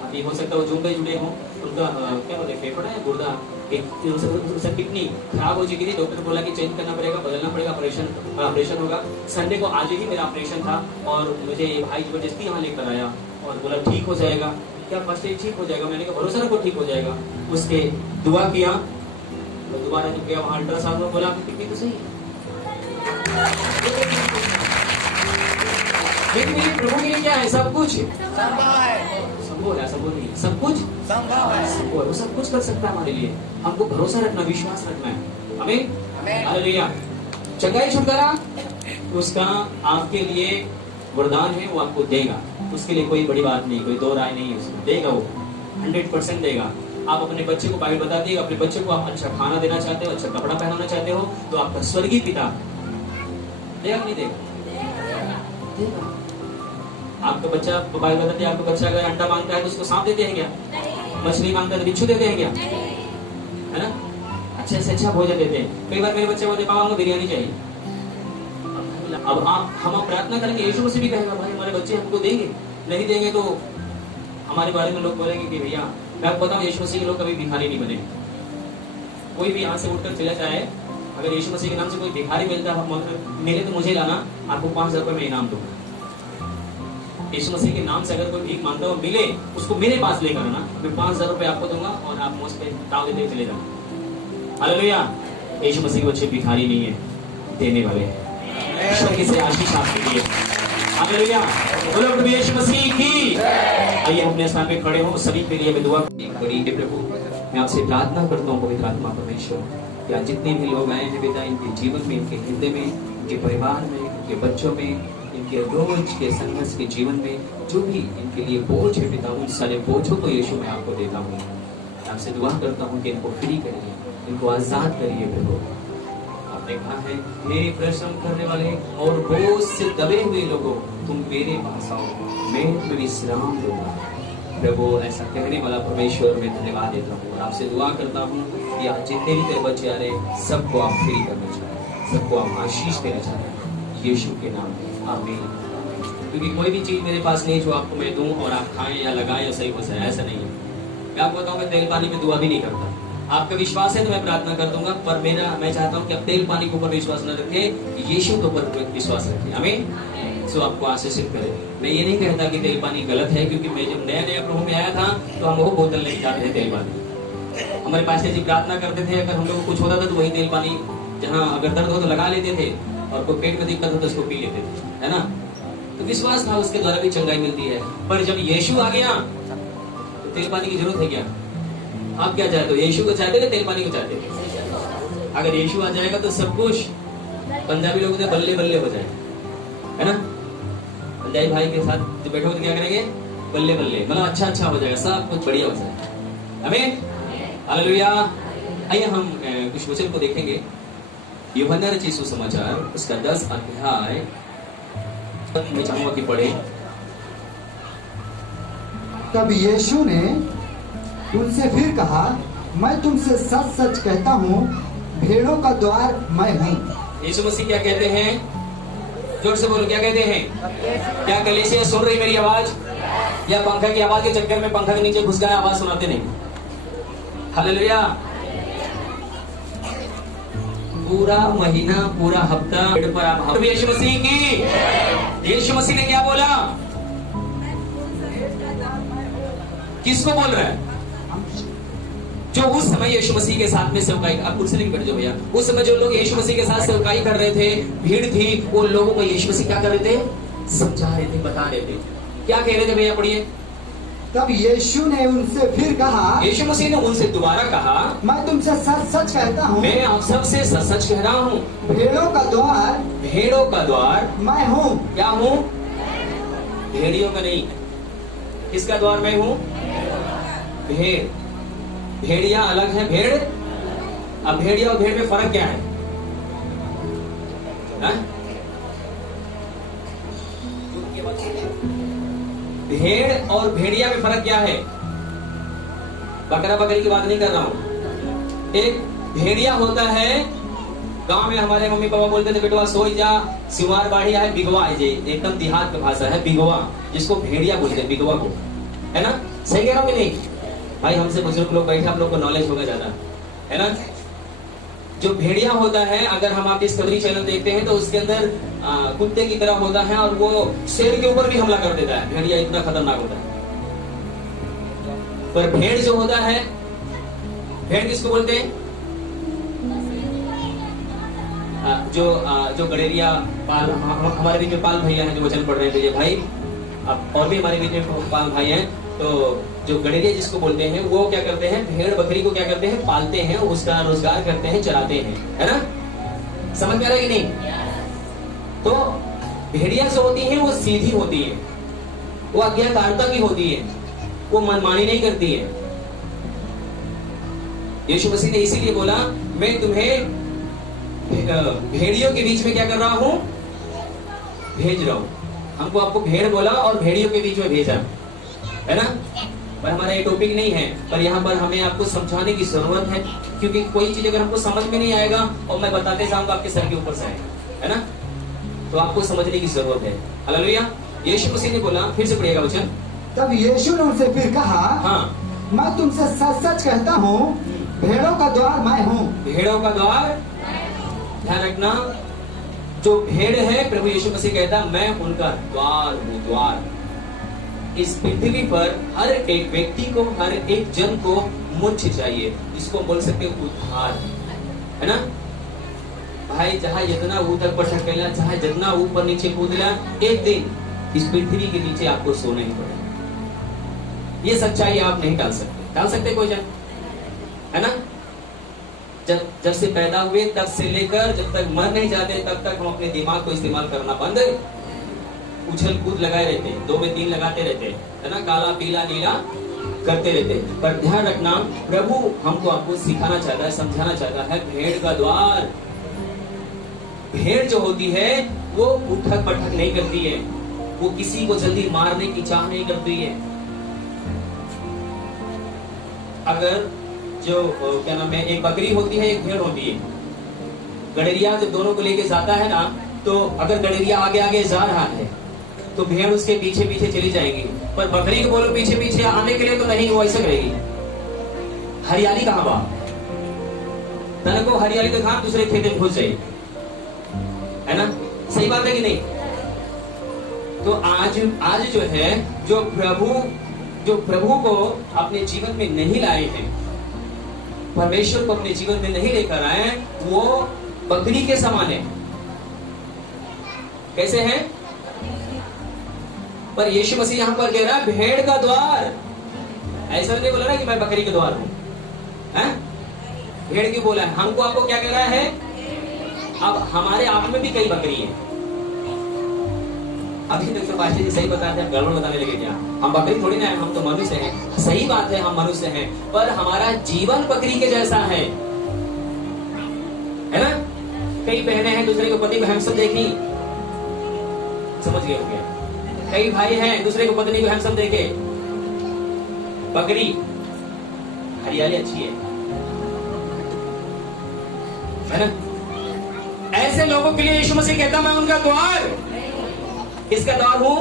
अभी हो सकता है वो जुड़े हो, उनका क्या बोलते फेफड़ा है, गुर्दा उसकी किडनी खराब हो चुकी थी। डॉक्टर बोला कि चेंज करना पड़ेगा, बदलना पड़ेगा, ऑपरेशन होगा। संडे को आज ही मेरा ऑपरेशन था और मुझे ये भाई जबरदस्ती यहाँ लेकर आया और बोला ठीक हो जाएगा। क्या फर्स्ट एड ठीक हो जाएगा? मैंने कहा भरोसा रखो ठीक हो जाएगा। उसके दुआ किया तो दोबारा जब गया वहाँ अल्ट्रासाउंड में बोला आपकी किडनी तो सही है। लेकिन प्रभु के लिए क्या है? सब कुछ संभव है, संभव नहीं, सब कुछ संभव है, संभव है। वो सब कुछ कर सकता है हमारे लिए। हमको भरोसा रखना, विश्वास रखना है। आमीन, हालेलुया। चंगाई छुटकारा उसका आपके लिए वरदान है, वो आपको देगा। उसके लिए कोई बड़ी बात नहीं, कोई दो राय नहीं है, उसको देगा, वो 100% देगा। आप अपने बच्चे को बाइबल बता दिएगा, अपने बच्चे को आप अच्छा खाना देना चाहते हो, अच्छा कपड़ा पहनाना चाहते हो, तो आपका स्वर्गीय पिता देगा नहीं देगा? देगा। आपका बच्चा बाइबल बताते हैं, आपका बच्चा अगर अंडा मांगता है तो उसको सांप देते हैं क्या? मछली मांगता है तो बिच्छू देते हैं क्या? है ना? अच्छे से अच्छा भोजन देते हैं। कई बार मेरे बच्चे बोलते पापा हमको बिरयानी चाहिए। अब हम प्रार्थना करेंगे, यीशु मसीह भी कहेगा भाई हमारे बच्चे हमको देंगे, नहीं देंगे तो हमारे बारे में लोग बोलेंगे कि भैया मैं आपको बताऊं, यीशु मसीह के लोग कभी भिखारी नहीं बने। कोई भी यहाँ से उठकर चला जाए, अगर यीशु मसीह के नाम से कोई भिखारी मिले तो मुझे लाना, आपको 5,000 रुपए में इनाम दूंगा। यीशु मसीह के नाम से अगर कोई भीख मांगता हो मिले, उसको मेरे पास लेकर आना, मैं 5,000 रुपए आपको दूंगा और आप मुझ पे दाव देते चले जाओ। हालेलुया। यीशु मसीह के बच्चे भिखारी नहीं है, देने वाले हैं। ईश्वर से आशीष आपके लिए। हालेलुया। बोलो प्रभु यीशु मसीह की। आइए अपने स्थान पे खड़े हो, सभी के लिए मैं दुआ करेंगे। प्रभु मैं आपसे प्रार्थना करता हूँ पवित्र आत्मा परमेश्वर, या जितने भी लोग आए हैं पिता, इनके जीवन में, इनके हृदय में, इनके परिवार में, इनके बच्चों में, इनके रोज के संघर्ष के जीवन में जो भी इनके लिए बोझ है पिता, उन सारे बोझों को यीशु मैं आपको देता हूँ। आपसे दुआ करता हूँ कि इनको फ्री करिए, इनको आजाद करिए प्रभु। आपने कहा है मेरे परिश्रम करने वाले और बोझ से दबे हुए लोगों, तुम मेरे पास आओ, मैं तुम्हें विश्राम दूंगा। प्रभु ऐसा कहने वाला परमेश्वर मैं धन्यवाद देता हूँ और आपसे दुआ करता हूँ कि आज जितने भी तेरे बच्चे आ रहे हैं सबको आप फ्री करना चाहते, सबको आप आशीष देना चाहते हैं यीशु के नाम में, आमीन। क्योंकि कोई भी चीज मेरे पास नहीं जो आपको मैं दूं और आप खाएं या लगाएं या सही हो जाए, ऐसा नहीं है। मैं आपको बताऊं मैं तेल पानी में दुआ भी नहीं करता। आपका विश्वास है तो मैं प्रार्थना कर दूंगा, पर मैं चाहता हूं कि आप तेल पानी के ऊपर विश्वास न रखें, यीशु के ऊपर विश्वास रखें। आमीन। सो आपको आशीषित करे। मैं ये नहीं कहता कि तेल पानी गलत है, क्योंकि मैं जब नया प्रभु में आया था तो हम वो बोतल नहीं जाते थे तेल पानी। हमारे पास जी प्रार्थना करते थे, अगर हम लोग को कुछ होता था तो वही तेल पानी, जहाँ अगर दर्द हो तो लगा लेते थे और कोई पेट में दिक्कत हो तो उसको पी लेते थे, है ना। तो विश्वास था, उसके द्वारा भी चंगाई मिलती है। पर जब यीशु आ गया तो तेल पानी की जरूरत है क्या? आप क्या चाहते हो, यीशु को चाहते हो तेल पानी को चाहते हो? अगर यीशु आ जाएगा तो सब कुछ, पंजाबी लोग बल्ले बल्ले हो जाए, है ना। पंजाबी भाई के साथ जो बैठे हो तो क्या करेंगे? बल्ले बल्ले, मतलब अच्छा हो जाएगा, सब कुछ बढ़िया हो जाएगा। आमीन, हालेलुया। आइए हम कुछ वचन को देखेंगे। यूहन्ना रचित सुसमाचार उसका 10 अध्याय मैं चाहूंगा कि पढ़े। तब यीशु ने उनसे फिर कहा, मैं तुमसे सच सच कहता हूँ, भेड़ों का द्वार मैं हूँ। यीशु मसीह क्या कहते हैं? जोर से बोलो, क्या कहते हैं? क्या कलीसिया सुन रही मेरी आवाज? या पंखा की आवाज के चक्कर में पंखा के नीचे घुस गए, आवाज सुनाते नहीं? हालेलुया। पूरा महीना, पूरा हफ्ता पर आप यीशु मसीह की, यीशु मसीह ने क्या बोला? किसको बोल रहा है? जो उस समय यीशु मसीह के साथ में सेवकाई, आप कुर्सी लेके बैठ जाओ भैया। उस समय जो लोग यीशु मसीह के साथ सेवकाई कर रहे थे, भीड़ थी, वो लोगों को यीशु मसीह क्या कर रहे थे? समझा रहे थे, बता रहे थे। क्या कह रहे थे भैया? पढ़िए। तब यीशु ने उनसे फिर कहा, यीशु मसीह ने उनसे दोबारा कहा, मैं तुमसे सच सच कहता हूँ, मैं आप सबसे सच सच कह रहा हूँ, भेड़ों का द्वार, भेड़ों का द्वार मैं हूँ। क्या हूँ? भेड़ियों का नहीं। किसका द्वार मैं हूँ? भेड़। भेड़िया अलग है, भेड़। अब भेड़िया और भेड़ में फर्क क्या है? भेड़ और भेड़िया में फर्क क्या है? बकरा बकरी की बात नहीं कर रहा हूं। एक भेड़िया होता है, गांव में हमारे मम्मी पापा बोलते थे बेटवा सोई जा, सिवार बाढ़ी है, बिगवा है, एकदम देहात की भाषा है, बिगवा, जिसको भेड़िया बोलते हैं, बिगवा को, है ना। सही कह रहा हूं कि नहीं? भाई हमसे बुजुर्ग लोग बैठे, आप लोग को नॉलेज होगा ज्यादा, है ना। जो भेड़िया होता है, अगर हम आप डिस्कवरी चैनल देखते हैं तो उसके अंदर कुत्ते की तरह होता है और वो शेर के ऊपर भी हमला कर देता है। भेड़िया इतना खतरनाक होता है। पर भेड़ जो होता है, भेड़ किसको बोलते हैं? जो गडेरिया पाल, हमारे बीच में पाल भैया हैं जो वचन पढ़ रहे थे भाई, अब और भी हमारे बीच में पाल भाई हैं। तो जो गडेरिया जिसको बोलते हैं, वो क्या करते हैं? भेड़ बकरी को क्या करते हैं? पालते हैं, उसका रोजगार करते हैं, चलाते हैं, है ना। समझ में आ रहा है कि नहीं? तो भेड़िया जो होती है वो सीधी होती है, वो आज्ञाकारिता की होती है, वो मनमानी नहीं करती है। यीशु मसीह ने इसीलिए बोला, मैं तुम्हें भेड़ियों के बीच में क्या कर रहा हूं? भेज रहा हूं। हमको आपको भेड़ बोला और भेड़ियों के बीच में भेजा, है ना। पर हमारा ये टॉपिक नहीं है, पर यहाँ पर हमें आपको समझाने की जरूरत है, क्योंकि कोई चीज अगर हमको समझ में नहीं आएगा और मैं बताते जाऊंगा आपके सर के ऊपर से आएगा, है ना। तो आपको समझने की जरूरत है। हालेलुया। यीशु मसीह ने बोला, फिर से पढ़िएगा वचन। तब यीशु ने उनसे फिर कहा, हाँ, मैं तुमसे सच सच कहता हूँ, भेड़ों का द्वार मैं हूँ। भेड़ों का द्वार, ध्यान रखना, जो भेड़ है प्रभु यीशु मसीह कहता, मैं उनका द्वार हूँ। द्वार इस पृथ्वी पर हर एक व्यक्ति को, हर एक जन को मोक्ष चाहिए, जिसको बोल सकते हो उद्धार, है ना भाई। जहाँ जितना ऊपर पटकेला, जहाँ जितना ऊपर नीचे कूदला, एक दिन इस पृथ्वी के नीचे आपको सोना ही पड़ेगा। ये सच्चाई आप नहीं टाल सकते। टाल सकते कोई जन, है ना। जब से पैदा हुए तब से लेकर जब तक मर नहीं जाते तब तक हम अपने दिमाग को इस्तेमाल करना बंद, उछल कूद लगाए रहते, 2 में 3 लगाते रहते, है ना, काला पीला नीला करते रहते। पर ध्यान रखना, प्रभु हमको आपको सिखाना चाहता है, समझाना चाहता है, भेड़ का द्वार। भेड़ जो होती है वो उठक पटक नहीं करती है, वो किसी को जल्दी मारने की चाह नहीं करती है। अगर जो क्या नाम है, एक बकरी होती है, एक भेड़ होती है। गडेरिया जब दोनों को लेके जाता है ना, तो अगर गडेरिया आगे आगे जा रहा है तो भेड़ उसके पीछे पीछे चली जाएगी। पर बकरी को बोलो पीछे पीछे आने के लिए, तो नहीं, वो ऐसा करेगी। हरियाली कहाँ बा, तने को हरियाली दिखा, दूसरे खेत में घुस जाएगी, है ना। सही बात है कि नहीं? तो आज जो है, जो प्रभु को अपने जीवन में नहीं लाए हैं, परमेश्वर को अपने जीवन में नहीं लेकर आए, वो बकरी के समान है। कैसे हैं? पर यीशु मसीह यहां पर कह रहा है भेड़ का द्वार। ऐसा नहीं बोला ना कि मैं बकरी के द्वार हूं, हैं? भेड़ की बोला है। हमको आपको क्या कह रहा है? अब हमारे आप में भी कई बकरी है। अभी तक तो पास्टर जी सही बताते हैं, गड़बड़ बताने लगे क्या? हम बकरी थोड़ी ना है, हम तो मनुष्य हैं। सही बात है, हम मनुष्य हैं, पर हमारा जीवन बकरी के जैसा है ना। कई बहनें हैं दूसरे के पति को हैंडसम देखी, समझ गए होंगे। कई भाई हैं दूसरे को पत्नी को हैंडसम देखे। बकरी, हरियाली अच्छी है ना। ऐसे लोगों के लिए यीशु मसीह कहता, मैं उनका द्वार, किसका द्वार हूं?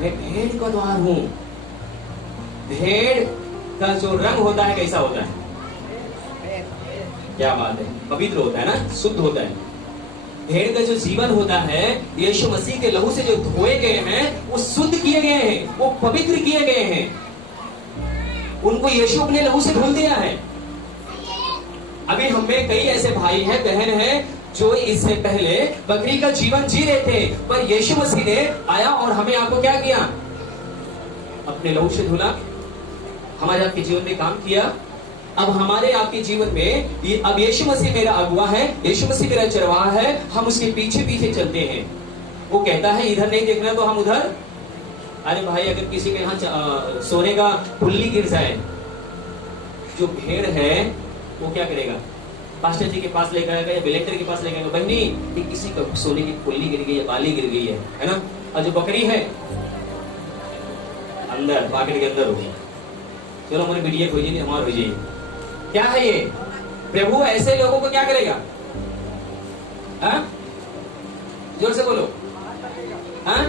मैं भेड़ का द्वार हूं। भेड़ का जो रंग होता है कैसा होता है? क्या बात है, पवित्र होता है ना, शुद्ध होता है। भेड़ का जो जीवन होता है, यीशु मसीह के लहू से जो धोए गए हैं, वो शुद्ध किए गए हैं, वो पवित्र किए गए हैं। उनको यीशु अपने लहू से धुल दिया है। अभी हम में कई ऐसे भाई हैं, बहन हैं, जो इससे पहले बकरी का जीवन जी रहे थे, पर यीशु मसीह ने आया और हमें आपको क्या किया? अपने लहू से धुला, हमारे आपके जीवन में काम किया। अब हमारे आपके जीवन में अब यीशु मसीह मेरा अगुआ है, यीशु मसीह मेरा चरवाहा है, हम उसके पीछे पीछे चलते हैं। वो कहता है इधर नहीं देखना तो हम उधर। अरे भाई, अगर किसी के यहाँ सोने का पुल्ली गिर जाए, जो भेड़ है वो क्या करेगा? पास्टर जी के पास लेकर आएगा या बिलेटर के पास लेकर आएगा, बहनी कि किसी का सोने की पुल्ली गिर गई है, बाली गिर गई है ना। और जो बकरी है अंदर पॉकेट के अंदर होगी, चलो हमारी वीडियो हो जाएगी, हमारी हो जाएगी। क्या है ये? प्रभु ऐसे लोगों को क्या करेगा? हाँ? जोर से बोलो। हाँ?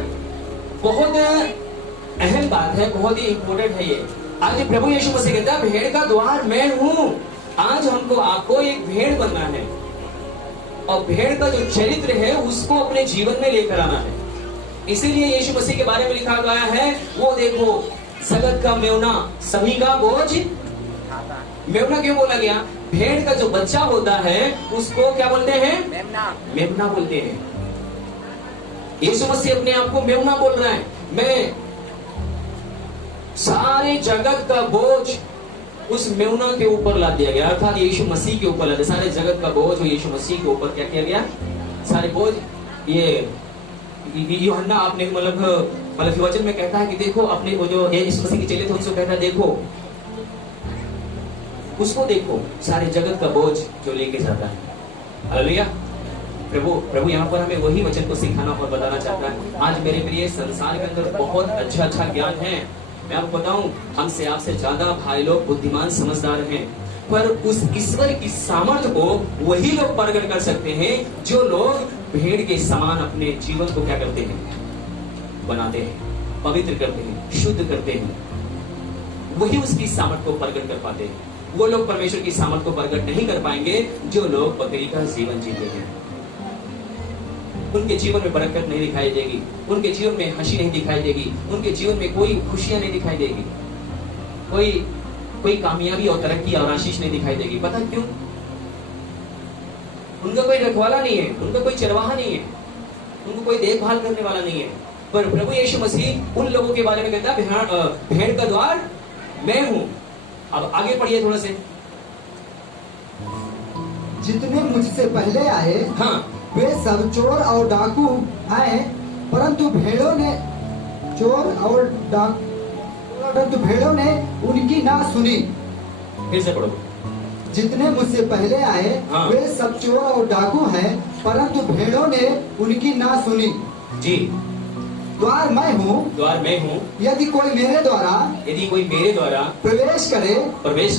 बहुत अहम बात है, बहुत ही इंपॉर्टेंट है ये। आज प्रभु यीशु मसीह कहता है भेड़ का द्वार मैं हूं। आज हमको आपको एक भेड़ बनना है और भेड़ का जो चरित्र है उसको अपने जीवन में लेकर आना है। इसीलिए यीशु मसीह के बारे में लिखा गया है, वो देखो जगत का मेवना सभी का बोझ। मेवना क्यों बोला गया? भेड़ का जो बच्चा होता है उसको क्या बोलते हैं? मेमना बोलते हैं। यीशु मसीह अपने आप को मेमना बोल रहा है। मैं सारे जगत का बोझ उस मेमना के ऊपर ला दिया गया, अर्थात यीशु मसीह के ऊपर ला दिया। सारे जगत का बोझ यीशु मसीह के ऊपर क्या किया गया? सारे बोझ। ये यूहन्ना आपने मतलब वचन में कहता है कि देखो अपने वो जो यीशु मसीह के चेले थे उसको कहता है देखो उसको देखो, सारे जगत का बोझ जो लेके जाता है। हालेलुया। प्रभु यहाँ पर हमें वही वचन को सिखाना और बताना चाहता है। आज मेरे प्रिय, संसार के अंदर बहुत अच्छा ज्ञान है। मैं आपको बताऊं, हमसे आपसे ज्यादा भाई लोग बुद्धिमान समझदार हैं, पर उस ईश्वर की सामर्थ्य को वही लोग प्रकट कर सकते हैं जो लोग भेड़ के समान अपने जीवन को क्या करते हैं? बनाते हैं, पवित्र करते हैं, शुद्ध करते हैं। वही उसकी सामर्थ्य को प्रकट कर पाते हैं। वो लोग परमेश्वर की सामर्थ्य को प्रकट नहीं कर पाएंगे जो लोग बकरी का जीवन जीते हैं। उनके जीवन में बरकत नहीं दिखाई देगी, उनके जीवन में हंसी नहीं दिखाई देगी, उनके जीवन में कोई खुशियां नहीं दिखाई देगी, कोई कामयाबी और तरक्की और आशीष नहीं दिखाई देगी। पता क्यों? उनका कोई रखवाला नहीं है, उनका कोई चरवाहा नहीं है, उनको कोई देखभाल करने वाला नहीं है। पर प्रभु यीशु मसीह उन लोगों के बारे में कहता है, भेड़ का द्वार मैं हूं। अब आगे पढ़िए थोड़ा से। जितने मुझसे पहले आए, हाँ, वे सब चोर और डाकू हैं, परंतु भेड़ों ने उनकी ना सुनी। फिर से पढ़ो। जितने मुझसे पहले आए, हाँ। वे सब चोर और डाकू हैं, परंतु भेड़ों ने उनकी ना सुनी। जी। द्वार मैं हूँ, द्वार मैं हूँ। यदि कोई मेरे द्वारा प्रवेश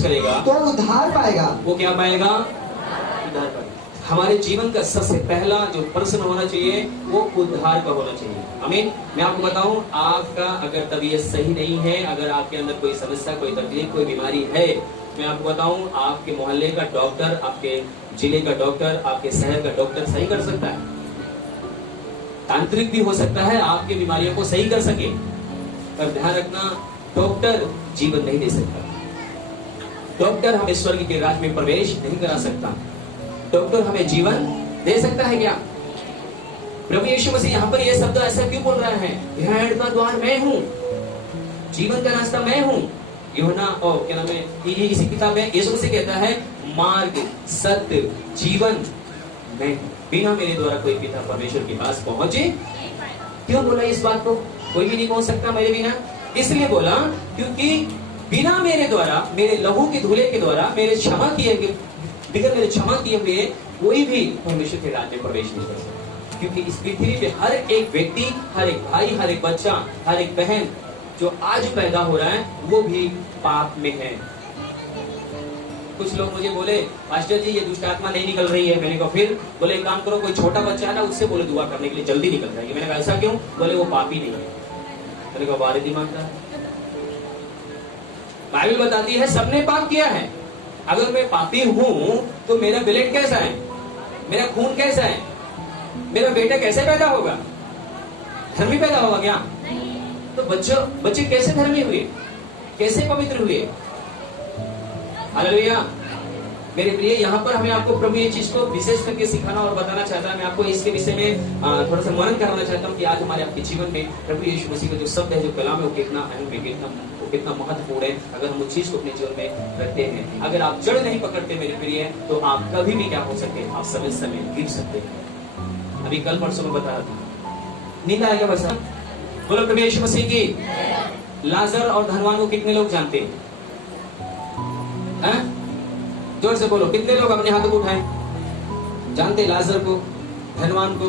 करेगा तो उद्धार पाएगा। वो क्या पाएगा? उद्धार पाएगा। हमारे जीवन का सबसे पहला जो प्रश्न होना चाहिए वो उद्धार का होना चाहिए। आमीन। मैं आपको बताऊं, आपका अगर तबीयत सही नहीं है, अगर आपके अंदर कोई समस्या, कोई तकलीफ, कोई बीमारी है, मैं आपको बताऊं, आपके मोहल्ले का डॉक्टर, आपके जिले का डॉक्टर, आपके शहर का डॉक्टर सही कर सकता है। तांत्रिक भी हो सकता है आपकी बीमारियों को सही कर सके, पर ध्यान रखना, डॉक्टर जीवन नहीं दे सकता। डॉक्टर हमें स्वर्ग के राज्य में प्रवेश नहीं करा सकता। डॉक्टर हमें जीवन दे सकता है क्या? प्रभु यीशु मसीह यहाँ पर यह शब्द ऐसा क्यों बोल रहा है? भेड़ का द्वार मैं हूँ, जीवन का रास्ता मैं हूँ। यूहन्ना क्या नाम है, इसी किताब में यीशु मसीह कहता है, मार्ग, सत्य, जीवन मैं हूँ। बिना मेरे द्वारा कोई पिता परमेश्वर के पास पहुंचे। क्यों बोला इस बात को? कोई भी नहीं पहुंच सकता मेरे बिना। इसलिए बोला क्योंकि बिना मेरे द्वारा, मेरे लहू के धुले के द्वारा, मेरे क्षमा किए हुए कोई भी परमेश्वर के राज्य में प्रवेश नहीं कर सकता। क्योंकि इस पृथ्वी पे हर एक व्यक्ति, हर एक भाई, हर एक बच्चा, हर एक बहन जो आज पैदा हो रहा है वो भी पाप में है। कुछ लोग मुझे बोले, पास्टर जी ये दुष्ट आत्मा नहीं निकल रही है। मैंने कहा फिर? बोले एक काम करो, कोई छोटा बच्चा है ना, उससे बोले दुआ करने के लिए, जल्दी निकल जाएगी। मैंने कहा ऐसा क्यों? बोले वो पापी नहीं है। मैंने कहा बारे दिमाग का, बाइबल बताती है सबने पाप किया है। अगर मैं पापी हूं तो मेरा ब्लड कैसा है, मेरा खून कैसा है, मेरा बेटा कैसे पैदा होगा? धर्मी पैदा होगा क्या? तो बच्चे कैसे धर्मी हुए, कैसे पवित्र हुए? हालेलुया। मेरे प्रिय, यहाँ पर हमें आपको प्रभु ये चीज को विशेष करके सिखाना और बताना चाहता है। मैं आपको इसके विषय में थोड़ा सा मनन कराना चाहता हूँ कि आज हमारे आपके जीवन में प्रभु यीशु मसीह का जो शब्द है, जो कलाम है, वो कितना अहम है, कितना महत्वपूर्ण है। अगर हम उस चीज को अपने जीवन में रखते हैं, अगर आप जड़ नहीं पकड़ते मेरे प्रिय, तो आप कभी भी क्या हो सकते हैं? आप समस्या में गिर सकते हैं। अभी कल परसों में बता रहा था, नींद आएगा बस। बोलो प्रभु यीशु मसीह की। लाजर और धनवान को कितने लोग जानते हैं? जोर से बोलो, कितने लोग अपने हाथों को उठाएं? जानते लाजर को, धनवान को।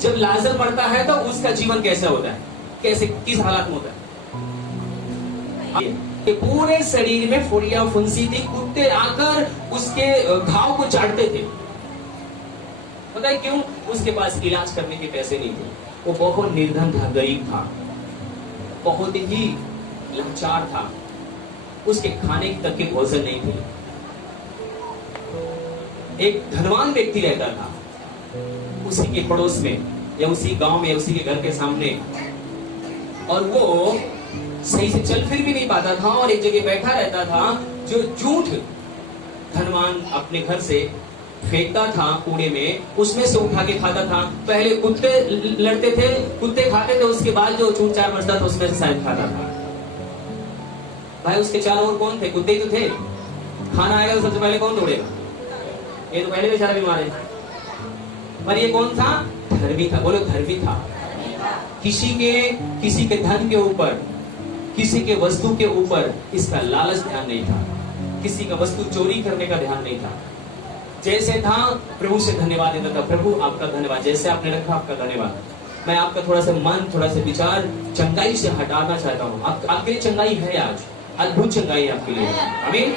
जब लाजर मरता है तो उसका जीवन कैसा होता है, कैसे, किस हालात में होता है? पूरे शरीर में फुड़िया फुंसी थी, कुत्ते आकर उसके घाव को चाटते थे। पता है क्यों? उसके पास इलाज करने के पैसे नहीं थे। वो बहुत निर्धन था, गरीब था, बहुत ही लाचार था। उसके खाने तक के भोजन नहीं थे। एक धनवान व्यक्ति रहता था उसी के पड़ोस में या उसी गांव में, उसी के घर के सामने, और वो सही से चल फिर भी नहीं पाता था और एक जगह बैठा रहता था। जो जूठ धनवान अपने घर से फेंकता था कूड़े में, उसमें से उठा के खाता था। पहले कुत्ते लड़ते थे, कुत्ते खाते थे, उसके बाद जो चूट चार बचता था उसमें से शायद खाता था। भाई उसके चारों ओर कौन थे? कुत्ते ही तो थे। खाना आएगा तो सबसे पहले कौन तोड़ेगा? ये तो पहले बेचारा बीमार है। पर ये कौन था? धर्मी था। बोलो धर्मी था। किसी के धन के ऊपर, किसी के वस्तु के ऊपर इसका लालच ध्यान नहीं था, किसी का वस्तु चोरी करने का ध्यान नहीं था। जैसे था प्रभु से धन्यवाद देता था, प्रभु आपका धन्यवाद, जैसे आपने रखा आपका धन्यवाद। मैं आपका थोड़ा सा मन, थोड़ा सा विचार चंगाई से हटाना चाहता हूँ। आपके लिए चंगाई है, आज अद्भुत चंगाई है आपके लिए, आमीन।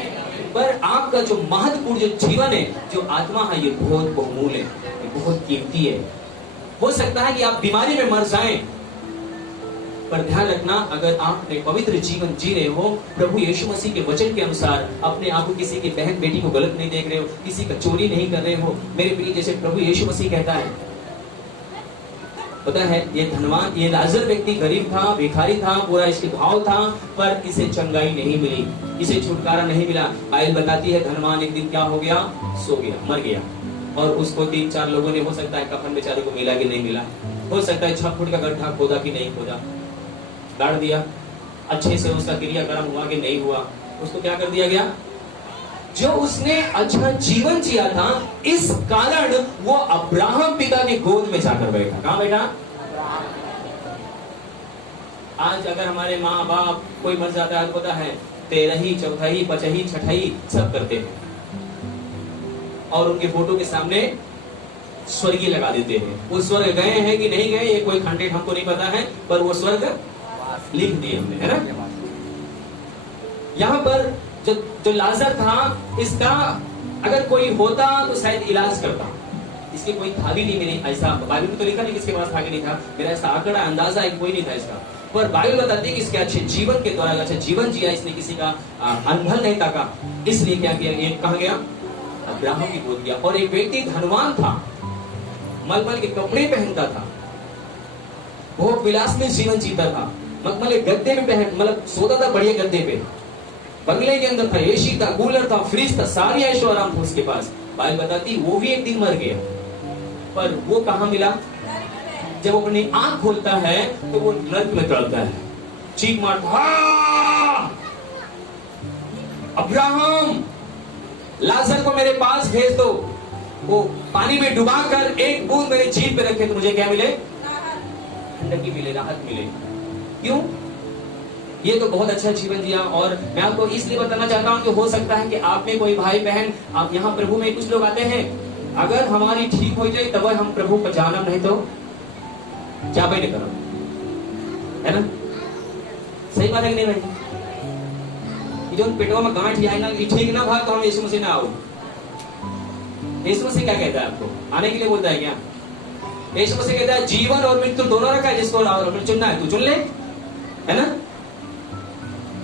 पर आपका जो महत्वपूर्ण जो जीवन है, जो आत्मा है, ये बहुत बहुमूल्य है, ये बहुत कीमती है। हो सकता है कि आप बीमारी में मर जाएं, पर ध्यान रखना, अगर आपने पवित्र जीवन जी रहे हो, प्रभु यीशु मसीह के वचन के अनुसार, अपने आप को किसी की बहन बेटी को गलत नहीं देख रहे हो, किसी का चोरी नहीं कर रहे हो, मेरे प्रिय, जैसे प्रभु यीशु मसीह कहता है। पता है, ये धनवान, ये लाजर व्यक्ति गरीब था, भिखारी था, पूरा इसके भाव था, पर इसे चंगाई नहीं मिली, इसे छुटकारा नहीं मिला। बाइबल बताती है धनवान एक दिन क्या हो गया? सो गया, मर गया। और उसको 3-4 लोगों ने, हो सकता है कफन बेचारे को मिला कि नहीं मिला, हो सकता है 6 फुट का गड्ढा खोदा कि नहीं खोदा, गाड़ दिया, अच्छे से उसका क्रियाक्रम हुआ कि नहीं हुआ, उसको क्या कर दिया गया? जो उसने अच्छा जीवन जिया था, इस कारण वो अब्राहम पिता की गोद में जाकर बैठा। कहां बैठा? आज अगर हमारे माँ बाप कोई मर जाता है, पता है 13ही, 14ही, 5ही, 6ही सब करते हैं, और उनके फोटो के सामने स्वर्गीय लगा देते हैं। वो स्वर्ग गए हैं कि नहीं गए, ये कोई कंटेंट हमको नहीं पता है, पर वो स्वर्ग लिख दिए हमने, है ना। यहाँ पर जो लाजर था, इसका अगर कोई होता तो शायद इलाज करता, इसकी कोई था भी नहीं। मेरी ऐसा बाइबल में तो लिखा नहीं किसके पास था कि नहीं था, मेरा ऐसा आंकड़ा अंदाजा है कि कोई नहीं था इसका, पर बाइबल बताती है कि इसके अच्छे जीवन के द्वारा अच्छा जीवन जिया, इसने किसी का अनभल नहीं ताका, इसलिए क्या किया? ये कहा गया? अब्राहम की गोद गया। और एक व्यक्ति धनवान था, मलमल के कपड़े पहनता था, बहुत विलास में जीवन जीता था, मलमल गद्दे में मतलब सोता था बढ़िया गद्दे पे, बंगले के अंदर था, एसी था, कूलर था, फ्रिज था, सारी ऐशो आराम था उसके पास। बाइबल बताती वो भी एक दिन मर गया, पर वो कहां मिला? जब अपनी आंख खोलता है तो वो नरक में तड़पता है, चीख मारता, अब्राहम लाजर को मेरे पास भेज दो, वो पानी में डुबाकर एक बूंद मेरी जीभ पे रखे तो मुझे क्या मिले? ठंडकी मिले, राहत मिले। क्यों? ये तो बहुत अच्छा जीवन दिया। और मैं आपको इसलिए बताना चाहता हूं कि हो सकता है कि आप में कोई भाई बहन, आप यहाँ प्रभु में कुछ लोग आते हैं, अगर हमारी ठीक हो जाए तब हम प्रभु को जाना, नहीं तो क्या भाई नहीं करो, है ना? सही बात है कि नहीं भाई? जो पेटवा में गांठ जाएगा, ठीक ना भाग तो हम यीशु मसीह ना आओ। यीशु मसीह क्या कहता है आपको? आने के लिए बोलता है क्या? यीशु मसीह कहता है जीवन और मृत्यु दोनों रखा है, जिसको चुनना है तू चुन ले, है ना?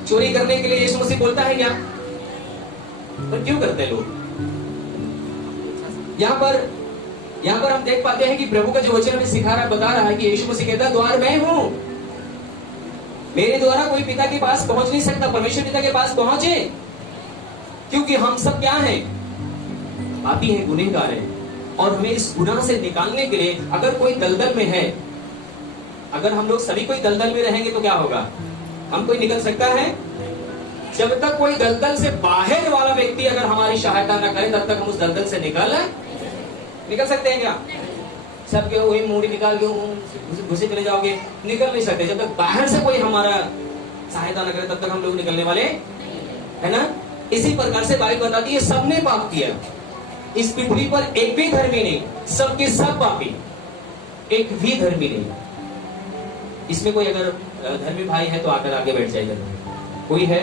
चोरी करने के लिए यीशु मसीह बोलता है क्या? पर क्यों करते हैं लोग? यहाँ पर हम देख पाते हैं कि प्रभु का जो वचन हमें सिखा रहा, बता रहा है कि यीशु मसीह कहता है द्वार मैं हूं, मेरे द्वारा कोई पिता के पास पहुंच नहीं सकता, परमेश्वर पिता के पास पहुंचे, क्योंकि हम सब क्या हैं? पापी हैं, गुनहगार हैं। और हमें इस गुनाह से निकालने के लिए, अगर कोई दलदल में है, अगर हम लोग सभी कोई दलदल में रहेंगे तो क्या होगा? हम कोई निकल सकता है? जब तक कोई दलदल से बाहर वाला व्यक्ति अगर हमारी सहायता न करे, तब तक हम उस दलदल से निकल सकते हैं क्या? सबके वही मूड़ी निकाल के घुसे चले जाओगे, निकल नहीं सकते। जब तक बाहर से कोई हमारा सहायता न करे, तब तक हम लोग निकलने वाले, है ना? इसी प्रकार से बाइबल बताती है सबने पाप किया, इस पृथ्वी पर एक भी धर्मी नहीं, सबके सब पापी, एक भी धर्मी नहीं। इसमें कोई अगर धर्मी भाई है तो आकर आगे बैठ जाएगा। कोई है?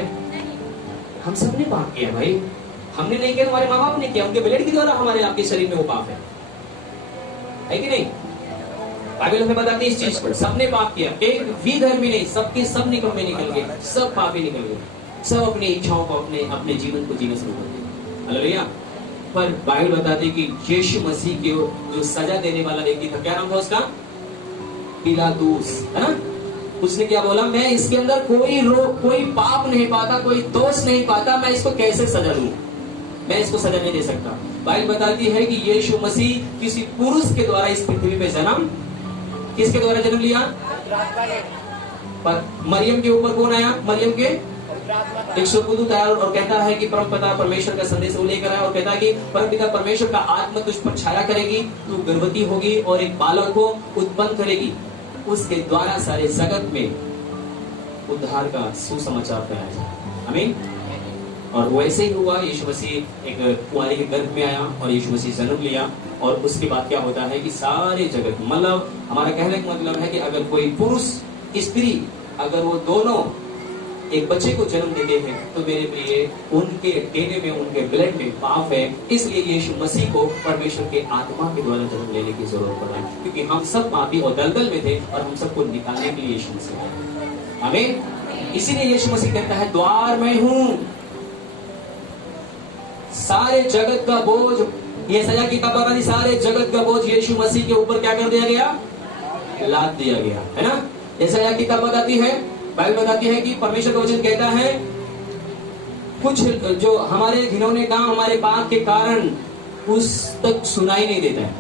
हम सबने पाप किया भाई, हमने नहीं किया, हमारे माँ बाप ने किया, उनके ब्लड के द्वारा हमारे आपके शरीर में वो पाप है कि नहीं? बाइबल हमें बताती है इस चीज पर, सबने पाप किया, एक भी धर्मी नहीं, सबके सब निकम्मे निकल गए, सब पापी निकल गए, सब अपनी इच्छाओं को, अपने जीवन को जीना शुरू कर दिया। हालेलुया। पर बाइबल बताती है कि यीशु मसीह के जो सजा देने वाला व्यक्ति था, क्या नाम था उसका? पिलातुस, है ना? उसने क्या बोला, मैं इसके अंदर कोई पाप नहीं पाता, कोई दोष नहीं पाता, मैं इसको कैसे सजा दूं? मैं इसको सजा नहीं दे सकता। बाइबल बताती है कि यीशु मसीह किसी पुरुष के द्वारा इस पृथ्वी पे जन्म, किसके द्वारा जन्म लिया? पर मरियम के ऊपर कौन आया? मरियम के एक सुपुत्र आया और कहता है कि परमपिता परमेश्वर का संदेश वो लेकर आया और कहता है कि परमपिता परमेश्वर का आत्मा तुझ पर छाया करेगी, तू गर्भवती होगी और एक बालक को उत्पन्न करेगी, उसके द्वारा सारे जगत में उद्धार का सुसमाचार फैलाया जाए। आमीन। और वैसे ही हुआ, यीशु मसीह एक कुंवारी के गर्भ में आया और यीशु मसीह जन्म लिया और उसके बाद क्या होता है कि सारे जगत, मतलब हमारा कहने का मतलब है कि अगर कोई पुरुष स्त्री अगर वो दोनों एक बच्चे को जन्म देते हैं तो मेरे प्रिय उनके DNA में, उनके ब्लड में पाप है, इसलिए यीशु मसीह को परमेश्वर के आत्मा के द्वारा जन्म लेने की जरूरत पड़ा, क्योंकि हम सब पापी और दलदल में थे और हम सबको निकालने के लिए यीशु मसीह आए। आमीन। इसीलिए यीशु मसीह कहता है, द्वार मैं हूं, सारे जगत का बोझ, ये सजा की किताब थी, सारे जगत का बोझ यीशु मसीह के ऊपर क्या कर दिया गया? लाद दिया गया, है ना? ये सजा की किताब बताती है, बाइबल बताती है कि परमेश्वर का वचन कहता है, कुछ जो हमारे घिनौने काम, हमारे पाप के कारण उस तक सुनाई नहीं देता है।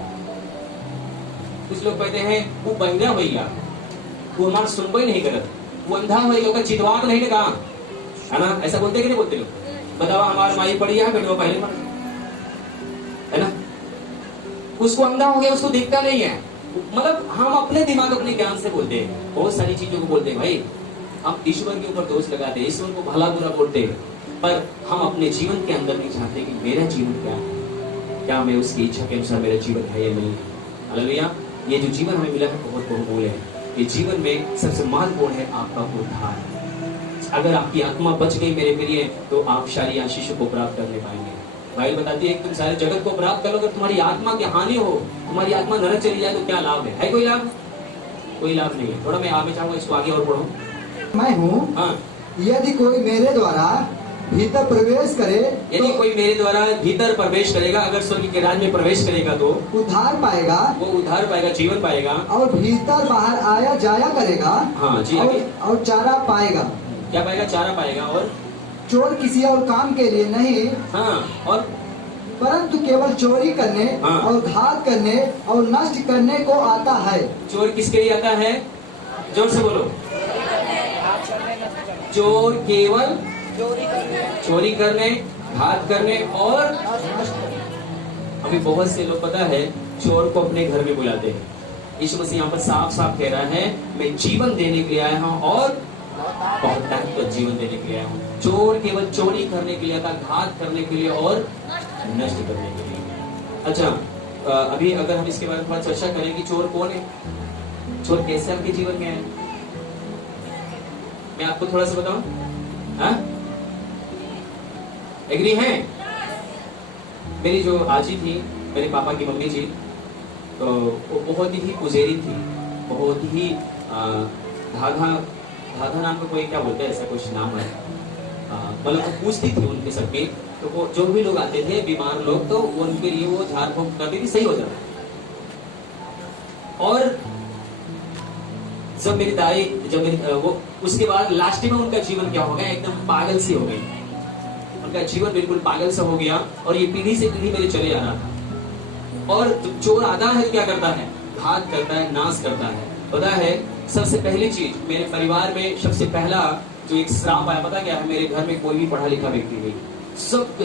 कुछ लोग कहते हैं वो बंधा हो गया, वो हमारा सुनवाई नहीं करता, वो अंधा हो गया, चितवात नहीं लगा, है ना? ऐसा बोलते कि नहीं बोलते लोग? बताओ, हमारी माई पड़ी है, बेटवा पहले मर, है ना? उसको अंधा हो गया, उसको दिखता नहीं है। मतलब हम अपने दिमाग, अपने ज्ञान से बोलते हैं, बहुत सारी चीजों को बोलते हैं भाई। हम ईश्वर के ऊपर दोष लगाते हैं, ईश्वर को भला बुरा बोलते हैं, पर हम अपने जीवन के अंदर नहीं जानते कि मेरा जीवन क्या है, क्या मैं उसकी इच्छा के अनुसार मेरा जीवन है या नहीं। हालेलुया। ये जो जीवन हमें मिला है बहुत बहुमूल्य है। ये जीवन में सबसे महत्वपूर्ण है आपका उद्धार। अगर आपकी आत्मा बच गई मेरे प्रिय, तो आप सारी आशीषों को प्राप्त करने पाएंगे। बाइबल बताती है कि तुम सारे जगत को प्राप्त कर लो, अगर तुम्हारी आत्मा की हानि हो, तुम्हारी आत्मा नरक चली जाए तो क्या लाभ है? कोई लाभ? कोई लाभ नहीं है। थोड़ा मैं आगे चाहूंगा, इसको आगे और पढ़ूं। मैं हूँ, हाँ। यदि कोई मेरे द्वारा भीतर प्रवेश करे, यदि कोई मेरे द्वारा भीतर प्रवेश करेगा, अगर स्वर्ग के राज्य में प्रवेश करेगा तो उद्धार पाएगा, वो उद्धार पाएगा, जीवन पाएगा, और भीतर बाहर आया जाया करेगा। हाँ जी। और चारा पाएगा। क्या पाएगा? चारा पाएगा। और चोर किसी और काम के लिए नहीं, हाँ, और परंतु केवल चोरी करने, हाँ, और घात करने और नष्ट करने को आता है। चोर किसके लिए आता है? जोर से बोलो। चोर केवल चोरी करने, घात करने और अभी बहुत से लोग पता है चोर को अपने घर में बुलाते हैं। यीशु मसीह यहाँ पर साफ साफ कह रहा है, मैं जीवन देने के लिए आया हूँ और बहुत ताकतवर जीवन देने के लिए आया हूँ। चोर केवल चोरी करने के लिए आता, घात करने के लिए और नष्ट करने के लिए। अच्छा, अभी अगर हम इसके बारे में थोड़ा चर्चा करें कि चोर कौन है, चोर कैसे आपके जीवन में है, मैं आपको थोड़ा सा बताऊं। हाँ, एग्री है? मेरी जो आजी थी, मेरे पापा की मम्मी जी, तो वो बहुत ही पुजेरी थी, बहुत ही धाधा नाम का कोई क्या बोलते हैं, ऐसा कुछ नाम है, मतलब वो पूछती थी उनके सब में, तो वो जो भी लोग आते थे बीमार लोग, तो उनके लिए वो झाड़ फूंक करती थी, सही हो जाता। और जब मेरी दाई, जब मेरी वो उसके बाद लास्ट में उनका जीवन क्या हो गया, एकदम पागल सी हो गई, उनका जीवन बिल्कुल पागल सा हो गया, और ये पीढ़ी से पीढ़ी मेरे चले आ रहा था। और चोर आता है क्या करता है? घात करता है, नाश करता है। पता है सबसे पहली चीज मेरे परिवार में सबसे पहला जो एक श्राप आया, पता क्या है? मेरे घर में कोई भी पढ़ा लिखा व्यक्ति नहीं,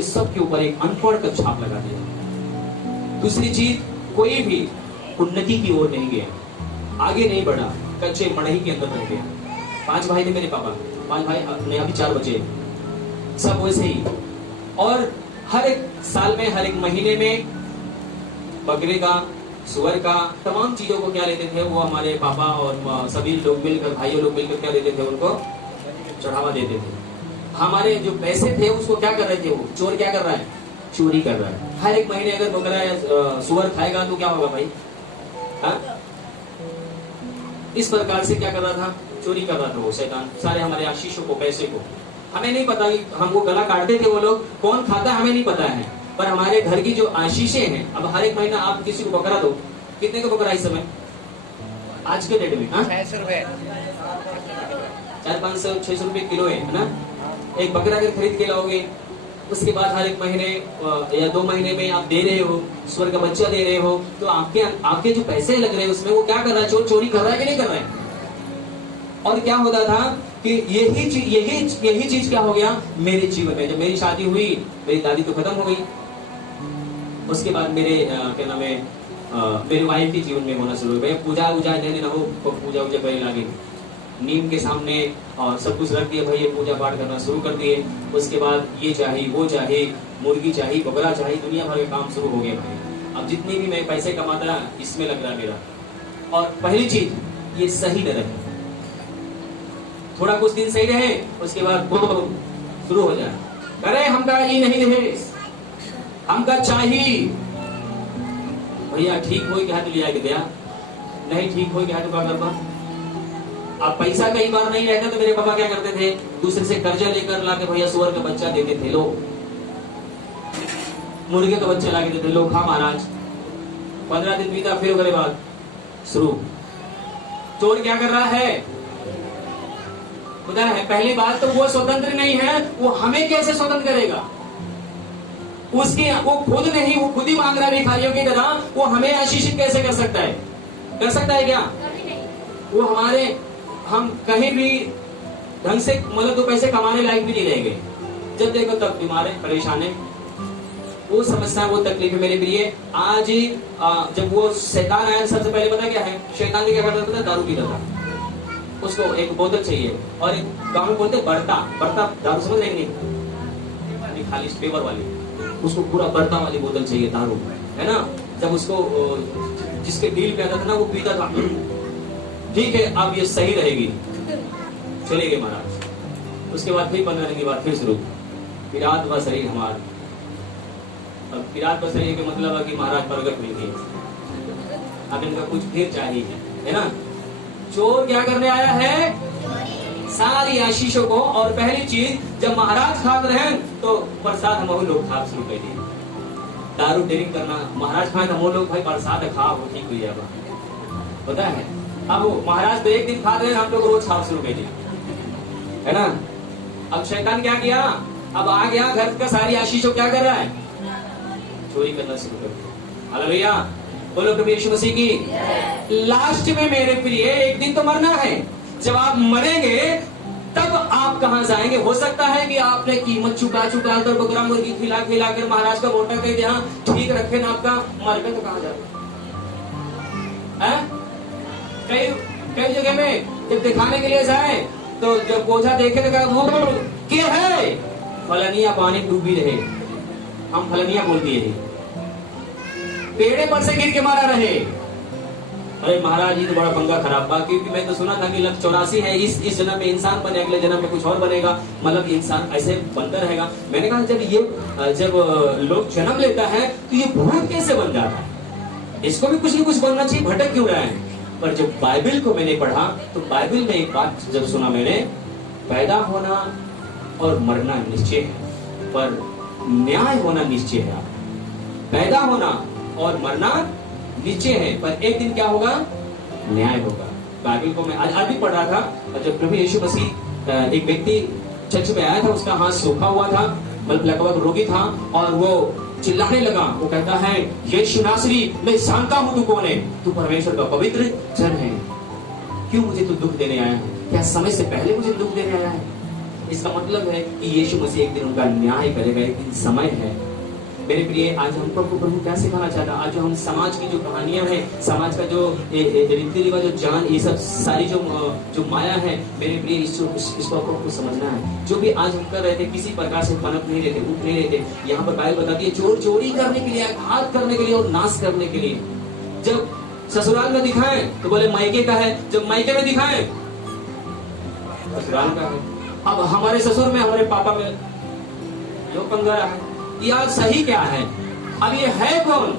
सबके ऊपर एक अनपढ़ का छाप लगा दिया। दूसरी चीज, कोई भी उन्नति की ओर नहीं गया, आगे नहीं बढ़ा, कच्चे मड़ही के अंदर रह गया। 5 भाई थे मेरे पापा, 5 भाई, अपने अभी 4 बचे, सब वैसे ही। और हर एक साल में, हर एक महीने में बकरे का, सुअर का, तमाम चीजों को क्या लेते थे वो हमारे पापा और सभी लोग मिलकर, भाइयों लोग मिलकर क्या देते थे, उनको चढ़ावा देते थे। हमारे जो पैसे थे उसको क्या कर रहे थे, वो चोर क्या कर रहा है? चोरी कर रहा है। हर एक महीने अगर बकरा या सुअर खाएगा तो क्या होगा भाई? हा? इस प्रकार से क्या कर रहा था? चोरी कर रहा था वो शैतान, सारे हमारे आशीषों को, पैसे को। हमें नहीं पता कि हमको गला काटते थे वो लोग, कौन खाता हमें नहीं पता है, पर हमारे घर की जो आशीषें हैं, अब हर एक महीना आप किसी को बकरा दो, कितने को बकरा इस समय आज के डेट में? 600 रुपए 400-500-600 रुपए किलो है ना। एक बकरा अगर खरीद के लाओगे, उसके बाद हर एक महीने या 2 महीने में आप दे रहे हो, स्वर का बच्चा दे रहे हो, तो आपके जो पैसे लग रहे हैं उसमें वो क्या कर रहा है? चोरी कर रहा है कि नहीं कर रहा है? और क्या होता था कि यही चीज क्या हो गया मेरे जीवन में। जब मेरी शादी हुई, मेरी दादी तो खत्म हो गई, उसके बाद मेरे क्या नाम है, मेरी वाइफ के जीवन में होना शुरू हो गया। पूजा नहीं ना हो, पूजा करे लागे, नीम के सामने और सब कुछ रख दिया, भाई ये पूजा पाठ करना शुरू कर दिए। उसके बाद ये चाहिए, वो चाहिए, मुर्गी चाहिए, बकरा चाहिए, दुनिया भर के काम शुरू हो गए भाई। अब जितनी भी मैं पैसे कमाता इसमें लग रहा मेरा। और पहली चीज ये सही न रहे, थोड़ा कुछ दिन सही रहे, उसके बाद शुरू हो जाए, अरे हमका ये नहीं रहे, हमका चाहिए। भैया ठीक हो क्या तो लिया के दिया, नहीं ठीक हो क्या तो क्या करना। अब पैसा कई बार नहीं रहता तो मेरे पापा क्या करते थे, दूसरे से कर्जा लेकर लाके भैया सुअर का बच्चा देते थे, लो मुर्गे का बच्चा लाके देते, लो खा महाराज। 15 दिन बीता, फिर उसके बाद शुरू। चोर क्या कर रहा है? खुदा है, पहली बात तो वो स्वतंत्र नहीं है, वो हमें कैसे स्वतंत्र करेगा? उसकी वो खुद नहीं, वो खुद ही मांग रहा है भिखारियों की तरह, वो हमें आशीषित कैसे कर सकता है? कर सकता है क्या? वो हमारे, हम कहीं भी ढंग से मतलब 2 पैसे कमाने लायक भी नहीं रहेंगे। जब देखो तब बीमार है, परेशान है, वो समस्या, वो तकलीफ है। मेरे प्रिय, आज जब वो शैतान आया, सबसे पहले पता क्या है? शैतान क्या करता था? दारू पीता था। उसको एक बोतल चाहिए, और एक गाँव में बोलते बर्ता दारू, समझ रहे नहीं? खाली पेपर वाली, उसको पूरा बर्ता वाली बोतल चाहिए, दारू, है ना। जब उसको जिसके डील पे आता था ना, वो पीता था, ठीक है अब ये सही रहेगी, चले गए महाराज। उसके बाद फिर 15 दिन के बाद फिर शुरू, विराट व शरीर हमारा। अब विराट व शरीर का मतलब है कि महाराज प्रगट हुई थी, अब इनका कुछ फिर चाहिए, है ना। चोर क्या करने आया है? सारी आशीषों को। और पहली चीज, जब महाराज खाते रहे तो प्रसाद हम लोग खा शुरू कर दिए। दारू ड्रिंक करना, महाराज खाए तो हम लोग भाई प्रसाद खा, वो ठीक हो जाएगा, पता है। अब महाराज तो एक दिन खा रहे, हम लोग रोज खा शुरू कर दिया, है ना। अब शैतान क्या किया? अब आ गया घर का सारी आशीषों, क्या कर रहा है? चोरी करना शुरू कर दिया। हालेलुया, बोलो प्रभु यीशु मसीह की। लास्ट में मेरे प्रिय, एक दिन तो मरना है। जब आप मरेंगे तब आप कहां जाएंगे? हो सकता है कि आपने कीमत चुका कर बकरा मुर्गी खिला कर महाराज का मोटा कह दिया, ठीक रखे ना, आपका मर गए तो कहां जाएगा? कई जगह में जब दिखाने के लिए जाए तो जब बोझा देखे तो क्या है? फलनिया पानी डूबी रहे, हम फलनिया बोल दिए, पेड़े पर से गिर के मारा रहे। अरे महाराज ये तो बड़ा पंगा खराब बा, क्योंकि मैं तो सुना था कि लक्ष्य 84 है, इस जन्म में इंसान बने, अगले जन्म में कुछ और बनेगा, मतलब इंसान ऐसे बनता रहेगा। मैंने कहा जब लोग जन्म लेता है तो ये भूत कैसे बन जाता है? इसको भी कुछ न कुछ बनना चाहिए, भटक क्यों रहा है? पर जब बाइबल को मैंने पढ़ा तो बाइबल में एक बात जब सुना मैंने, पैदा होना और मरना निश्चय है, पर न्याय होना निश्चय है। पैदा होना और मरना निश्चय है, पर एक दिन क्या होगा? न्याय होगा। बाइबल को मैं आज भी पढ़ रहा था, और जब प्रभु यीशु मसीह, एक व्यक्ति चर्च में आया था, उसका हाथ सूखा हुआ था, मतलब लगभग रोगी था, और वो चिल्लाने लगा, वो कहता है, यीशु नासरी, मैं जानता हूं तू कौन है, तू परमेश्वर का पवित्र जन है, क्यों मुझे तू दुख देने आया है? क्या समय से पहले मुझे दुख देने आया है? इसका मतलब है कि यीशु मसीह एक दिन उनका न्याय करेगा, एक दिन समय है। मेरे प्रिय, आज हमको प्रभु क्या सिखाना चाहता? आज जो हम समाज की जो कहानियां हैं, समाज का जो रीति रिवाज, जो जान, ये सब सारी जो माया है, मेरे प्रिय इसको आपको समझना है। जो भी आज हम कर रहे थे, किसी प्रकार से पनप नहीं रहते, उठ नहीं रहते। यहाँ पर बाइबल बताती है, चोरी करने के लिए, घात करने के लिए और नाश करने के लिए। जब ससुराल में दिखाएं तो बोले मायके का है, जब मायके में दिखाएं ससुराल का है। अब हमारे ससुर में, हमारे पापा में जो पंगा है, यार सही क्या है? अब ये है कौन?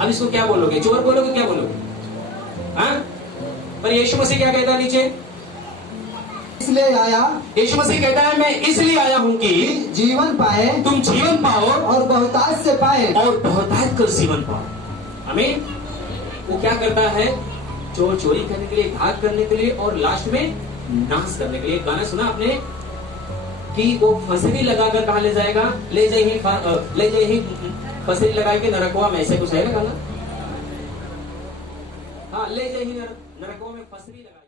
अब इसको क्या बोलोगे? चोर बोलोगे? क्या बोलोगे? हाँ? पर यीशु मसीह क्या कहता है नीचे? इसलिए आया यीशु मसीह कहता है मैं इसलिए आया हूँ कि कि जीवन पाए तुम जीवन पाओ और बहुतायत से पाए। और बहुतायत कर जीवन पाओ। आमीन। वो क्या करता है? चोर चोरी करने के लिए, घात करने के लिए और लास्ट में नाश करने के लिए। गाना सुना आपने कि वो फंसरी लगाकर कहा ले जाएगा, ले जाइए फंसरी लगा के नरकवा में, ऐसे कुछ है ना गाना? हाँ, ले जाइए नरकवा में फंसरी लगा।